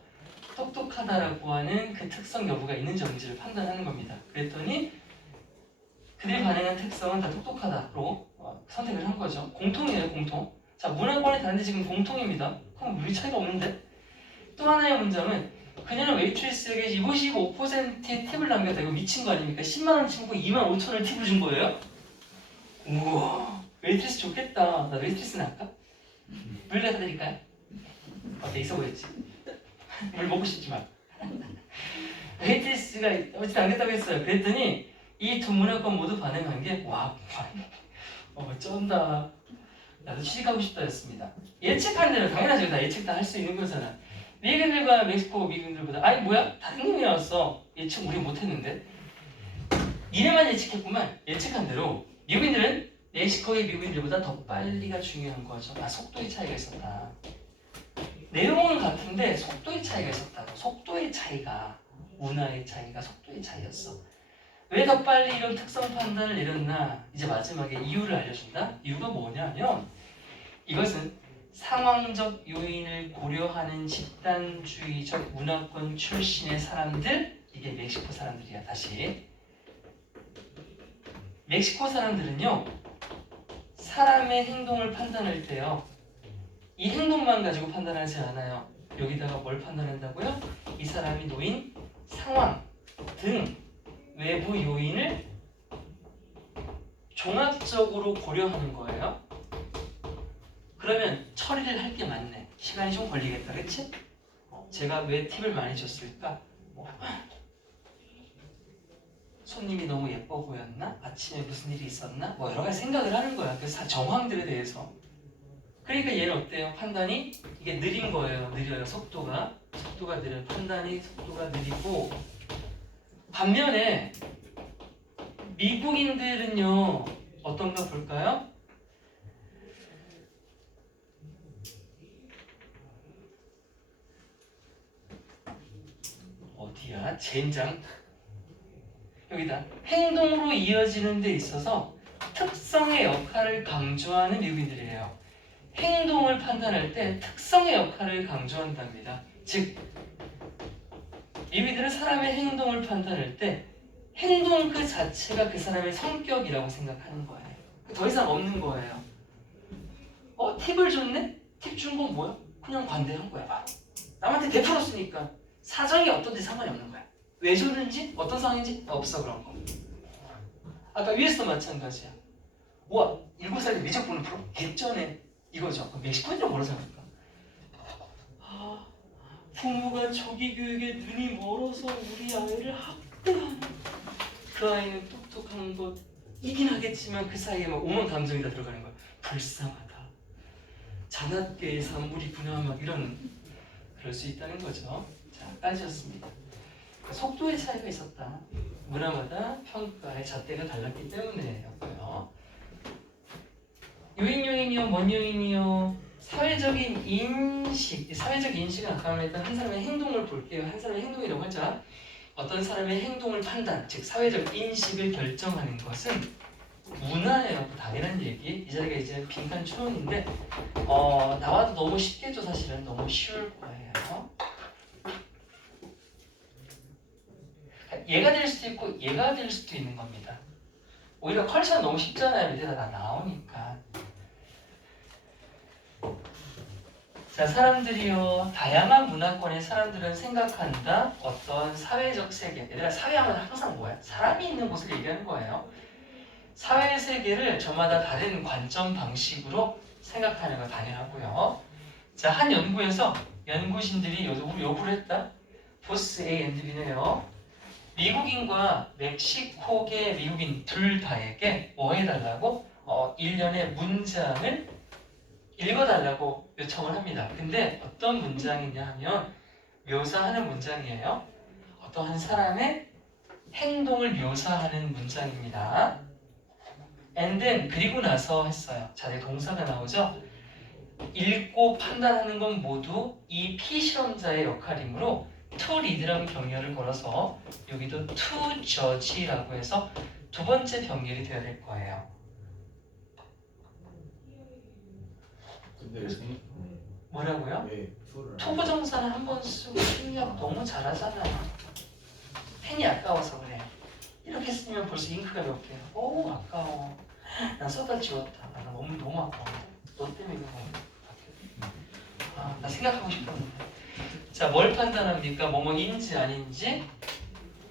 똑똑하다라고 하는 그 특성 여부가 있는지 없는지를 판단하는 겁니다. 그랬더니 그들이 반응한 특성은 다 똑똑하다로 선택을 한 거죠. 공통이에요, 공통. 자, 문화권이 다른데 지금 공통입니다. 그럼 우리 차이가 없는데? 또 하나의 문장은 그녀는 웨이트리스에게 25%의 팁을 남겼다. 이거 미친 거 아닙니까? 10만 원 치고 2만 5천 원을 팁을 준 거예요? 우와, 웨이트리스 좋겠다. 나 웨이트리스는 할까? 물 갖다 드릴까요? 어때, 있어 보였지? 물 먹고 싶지만 웨이트리스가 어쨌든 안 됐다고 했어요. 그랬더니 이 두 문화권 모두 반응한 게 와, 쩐다. 나도 취직하고 싶다였습니다. 예측한 대로 당연하죠. 다 예측 다 할 수 있는 거잖아. 미국인들과 멕시코 미국인들보다 아니 뭐야? 다른 놈이 나왔어. 예측 우리 못했는데. 니네만 예측했구만. 예측한 대로 미국인들은 멕시코의 미국인들보다 더 빨리가 중요한 거죠. 아, 속도의 차이가 있었다. 내용은 같은데 속도의 차이가 있었다고. 속도의 차이가, 문화의 차이가 속도의 차이였어. 왜 더 빨리 이런 특성 판단을 내렸나? 이제 마지막에 이유를 알려준다. 이유가 뭐냐면 이것은 상황적 요인을 고려하는 집단주의적 문화권 출신의 사람들, 이게 멕시코 사람들이야. 다시 멕시코 사람들은요, 사람의 행동을 판단할 때요, 이 행동만 가지고 판단하지 않아요. 여기다가 뭘 판단한다고요? 이 사람이 놓인 상황 등 외부 요인을 종합적으로 고려하는 거예요. 그러면 처리를 할 게 많네. 시간이 좀 걸리겠다, 그치? 제가 왜 팁을 많이 줬을까? 손님이 너무 예뻐 보였나? 아침에 무슨 일이 있었나? 뭐 여러 가지 생각을 하는 거야. 그 정황들에 대해서. 그러니까 얘는 어때요? 판단이 이게 느린 거예요. 느려요. 속도가 느려요. 판단이 속도가 느리고, 반면에 미국인들은요 어떤가 볼까요? 어디야? 젠장. 여기다. 행동으로 이어지는 데 있어서 특성의 역할을 강조하는 미국인들이에요. 행동을 판단할 때 특성의 역할을 강조한답니다. 즉, 미국인들은 사람의 행동을 판단할 때 행동 그 자체가 그 사람의 성격이라고 생각하는 거예요. 더 이상 없는 거예요. 팁을 줬네? 팁 준 건 뭐야? 그냥 관대한 거야, 바로. 남한테 베풀었으니까 사정이 어떤지 상관이 없는 거야. 왜 줬는지, 어떤 상황인지 없어, 그런 거. 아까 위에서도 마찬가지야. 뭐야, 7살에 미적분을 풀어? 개쩌네. 이거죠. 멕시코인들 뭐라 생각할까? 부모가 조기 교육에 눈이 멀어서 우리 아이를 학대하는, 그 아이는 똑똑한 것이긴 하겠지만 그 사이에 막 오만 감정이 다 들어가는 거야. 불쌍하다. 자나깨의 산물이구나. 막 이런, 그럴 수 있다는 거죠. 자, 까지였습니다. 속도의 차이가 있었다. 문화마다 평가의 잣대가 달랐기 때문에였고요. 요인이요, 뭔 요인이요? 사회적인 인식, 사회적 인식은 아까 말했던 한 사람의 행동을 볼게요. 한 사람의 행동이라고 하자. 어떤 사람의 행동을 판단, 즉 사회적 인식을 결정하는 것은 문화예요. 당연한 얘기. 이 자리가 이제 빈칸 추론인데 나와도 너무 쉽겠죠. 사실은 너무 쉬울 거예요. 얘가 될 수도 있고 얘가 될 수도 있는 겁니다. 오히려 컬처는 너무 쉽잖아요. 밑에다 다 나오니까. 자, 사람들이요, 다양한 문화권의 사람들은 생각한다. 어떤 사회적 세계. 얘들아, 사회하면 항상 뭐야? 사람이 있는 곳을 얘기하는 거예요. 사회 세계를 저마다 다른 관점 방식으로 생각하는 거 당연하고요. 자, 한 연구에서 연구진들이 요구를 했다. 보스 A and B네요. 미국인과 멕시코계 미국인 둘 다에게 뭐 해달라고? 일련의 문장을 읽어달라고 요청을 합니다. 근데 어떤 문장이냐 하면 묘사하는 문장이에요. 어떤 한 사람의 행동을 묘사하는 문장입니다. and then 그리고 나서 했어요. 자, 여기 동사가 나오죠. 읽고 판단하는 건 모두 이 피실험자의 역할이므로 to read라는 병렬을 걸어서 여기도 to judge라고 해서 두 번째 병렬이 되어야 될 거예요. 근데 왜 생각? 뭐라고요? 왜 투를? to 부정사는 한 번 쓰고 출력 너무 잘하잖아요. 펜이 아까워서 그래. 이렇게 쓰면 벌써 잉크가 몇 개야. 오 아까워. 난 써다 지웠다. 나 너무 아까워. 너 때문에 그거. 나 생각하고 싶었는데. 자, 뭘 판단합니까? 뭐뭐인지 아닌지?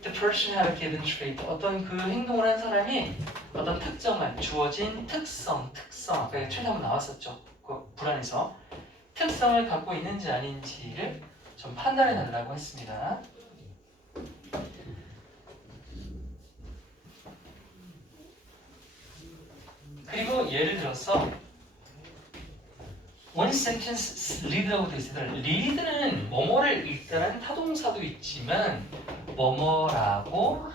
The person had a given trait. 어떤 그 행동을 한 사람이 어떤 특정한 주어진 특성 아까 최근 한번 나왔었죠. 그 불안에서 특성을 갖고 있는지 아닌지를 좀 판단해 달라고 했습니다. 그리고 예를 들어서 one sentence lead라고 되어 있습니다. lead는 뭐뭐를 읽다라는 타동사도 있지만 뭐뭐라고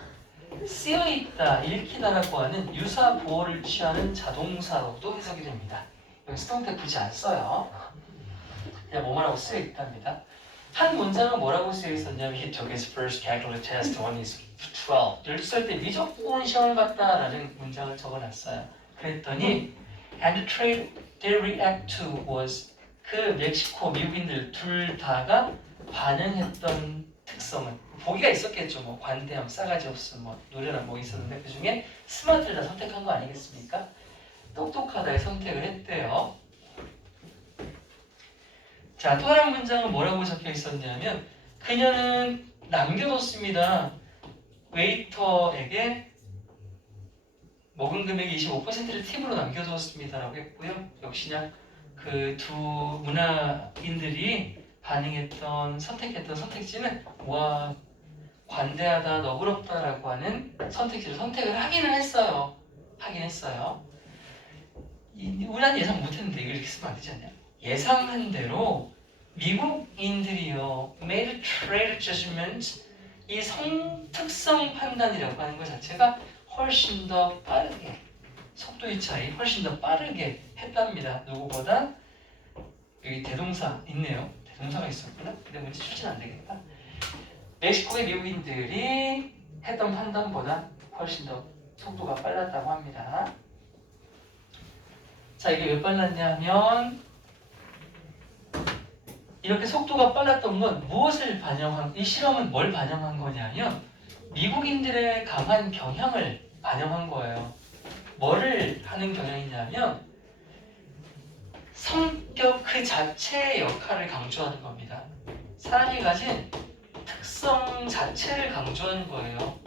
쓰여있다, 읽히다라고 하는 유사 보어를 취하는 자동사로도 해석이 됩니다. 여기 수동태 굳이 안 써요. 그냥 뭐뭐라고 쓰여있답니다. 한 문장은 뭐라고 쓰여있었냐면 He took his first calculus test when he was 12. 12살 때 미적분 시험을 봤다라는 문장을 적어놨어요. 그랬더니 and the trait they react to was 그 멕시코 미국인들 둘 다가 반응했던 특성은 보기가 있었겠죠. 뭐 관대함, 싸가지 없음, 뭐 노래나 뭐 있었는데 그 중에 스마트를 다 선택한 거 아니겠습니까? 똑똑하다에 선택을 했대요. 자, 또 다른 문장은 뭐라고 적혀 있었냐면 그녀는 남겨뒀습니다. 웨이터에게 먹은 금액의 25%를 팁으로 남겨두었습니다라고 했고요. 역시나 그 두 문화인들이 반응했던 선택했던 선택지는 와 관대하다, 너그럽다라고 하는 선택지를 선택을 하기는 했어요. 우리는 예상 못했는데 이걸 이렇게 쓰면 안 되지 않냐? 예상한 대로 미국인들이요 made a trade judgment 이 성특성 판단이라고 하는 것 자체가 훨씬 더 빠르게 속도의 차이 훨씬 더 빠르게 했답니다. 누구보다 여기 대동사 있네요. 대동사가 있었구나. 근데 문제 출신 안 되겠다. 멕시코의 미국인들이 했던 판단보다 훨씬 더 속도가 빨랐다고 합니다. 자, 이게 왜 빨랐냐면 이렇게 속도가 빨랐던 건 무엇을 반영한, 이 실험은 뭘 반영한 거냐면 미국인들의 강한 경향을 반영한 거예요. 뭐를 하는 경향이냐면 성격 그 자체의 역할을 강조하는 겁니다. 사람이 가진 특성 자체를 강조하는 거예요.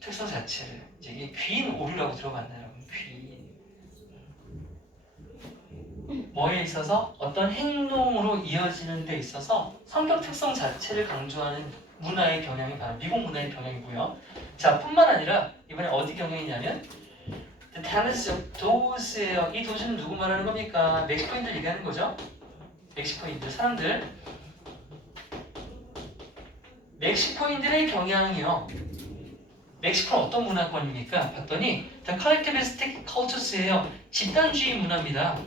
특성 자체를. 이게 귀인 오류라고 들어봤나요? 귀인. 뭐에 있어서 어떤 행동으로 이어지는 데 있어서 성격 특성 자체를 강조하는 문화의 경향이 바로 미국 문화의 경향이고요. 자, 뿐만 아니라 이번에 어디 경향이냐면 The talents of those예요. 이 도시는 누구 말하는 겁니까? 멕시코인들 얘기하는 거죠. 멕시코인들, 사람들. 멕시코인들의 경향이요. 멕시코는 어떤 문화권입니까? 봤더니 The collectivistic cultures예요. 집단주의 문화입니다.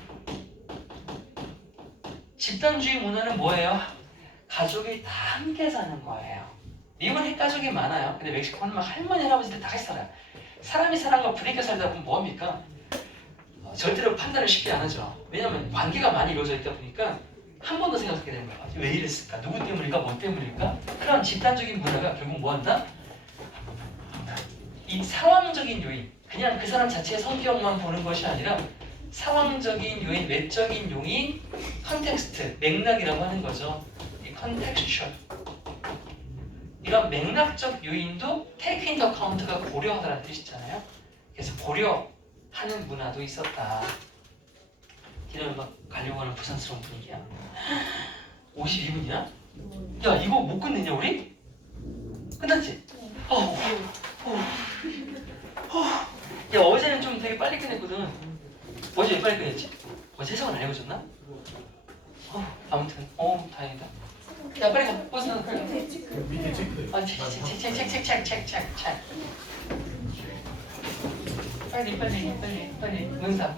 집단주의 문화는 뭐예요? 가족이 다 함께 사는 거예요. 미국은 핵가족이 많아요. 근데 멕시코는 막 할머니, 할아버지들 다 같이 살아요. 사람이 사람과 부대껴 살다 보면 뭐합니까? 절대로 판단을 쉽게 안 하죠. 왜냐하면 관계가 많이 이루어져 있다 보니까 한 번 더 생각하게 되는 거예요. 왜 이랬을까? 누구 때문일까? 뭐 때문일까? 그런 집단적인 문화가 결국 뭐한다? 이 상황적인 요인, 그냥 그 사람 자체의 성격만 보는 것이 아니라 상황적인 요인, 외적인 요인, 컨텍스트, 맥락이라고 하는 거죠. 이 컨텍스처. 이런 맥락적 요인도 take into account가 고려하다라는 뜻이잖아요. 그래서 고려하는 문화도 있었다. 니네 막 가려고 하는 부산스러운 분위기야. 52분이야? 야 이거 못 끝내냐 우리? 끝났지? 야 어제는 좀 되게 빨리 끝냈거든. 어제 왜 빨리 끝냈지? 어제 해석은 안 해보셨나? 아무튼 다행이다. 야 빨리 가. 버스 빨리 가. 밑에 체크. 아 책. 빨리 문사.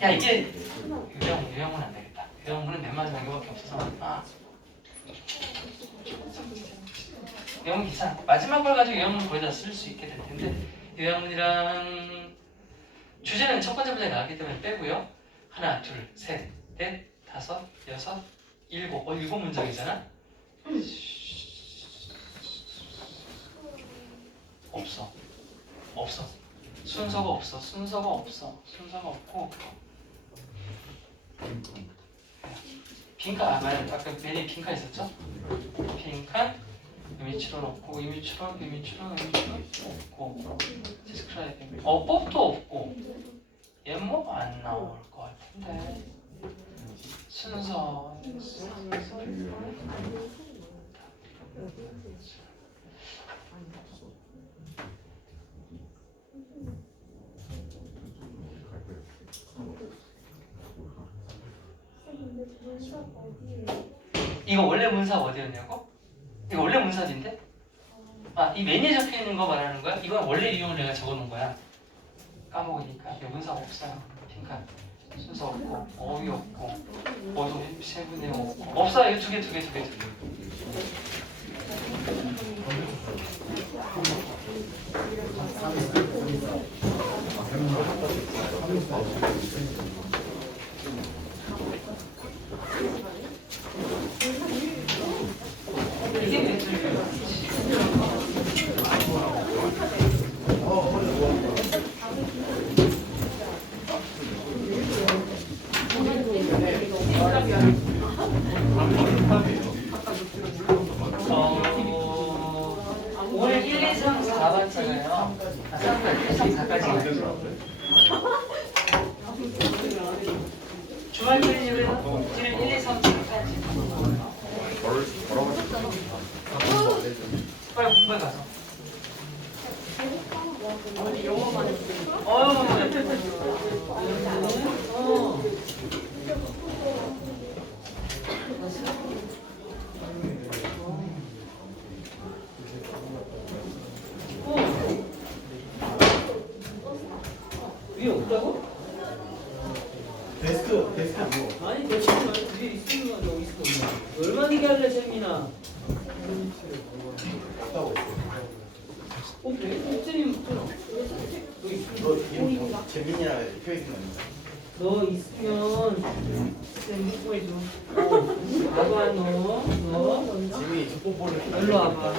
야 이게 요형문 안 되겠다. 요형문은 몇 마디 단계밖에 없어서 요형문 괜찮아. 마지막 걸 가지고 요형문 거의 다 쓸 수 있게 될 텐데 요형문이랑 주제는 첫 번째 문제에 나왔기 때문에 빼고요. 하나, 둘, 셋, 넷, 다섯, 여섯, 일곱. 일곱 문장이잖아. 없어. 순서가 없고 빈칸 아까 메뉴 빈칸 있었죠? 빈칸 의미추론 없고 의미추론 없고 디스크라이빙 어법도 없고 얘 뭐 안 나올 것 같은데 순서 이거 원래 문사 어디였냐고? 이거 원래 문사인데? 이 메뉴에 적혀 있는 거 말하는 거야? 이건 원래 유형을 내가 적어놓은 거야. 까먹으니까 이거 문사 없어요. 빈칸 순서 없고 어휘 없고 어도 세분의 없고 없어요. 이거 두 개. 이게 멘트를 오늘 1, 2, 3, 4반잖아요. 1, 3, 4까지 주말 클리닉은 지금 1, 2, 3, 4까지 빨리 공부해 가서 위에 없다고? 데스크 뭐? 아니 내 지금 위에 있으면 여기 있어. 얼마나 얘기할래 재민아? 없다고. 그래? 옥진이 없잖아. 너 이름 재민이라 표현이 없나? 너 있으면 쌤 확보해줘. 봐봐 너. 재민이 저 뽀뽀를. 일로 와봐.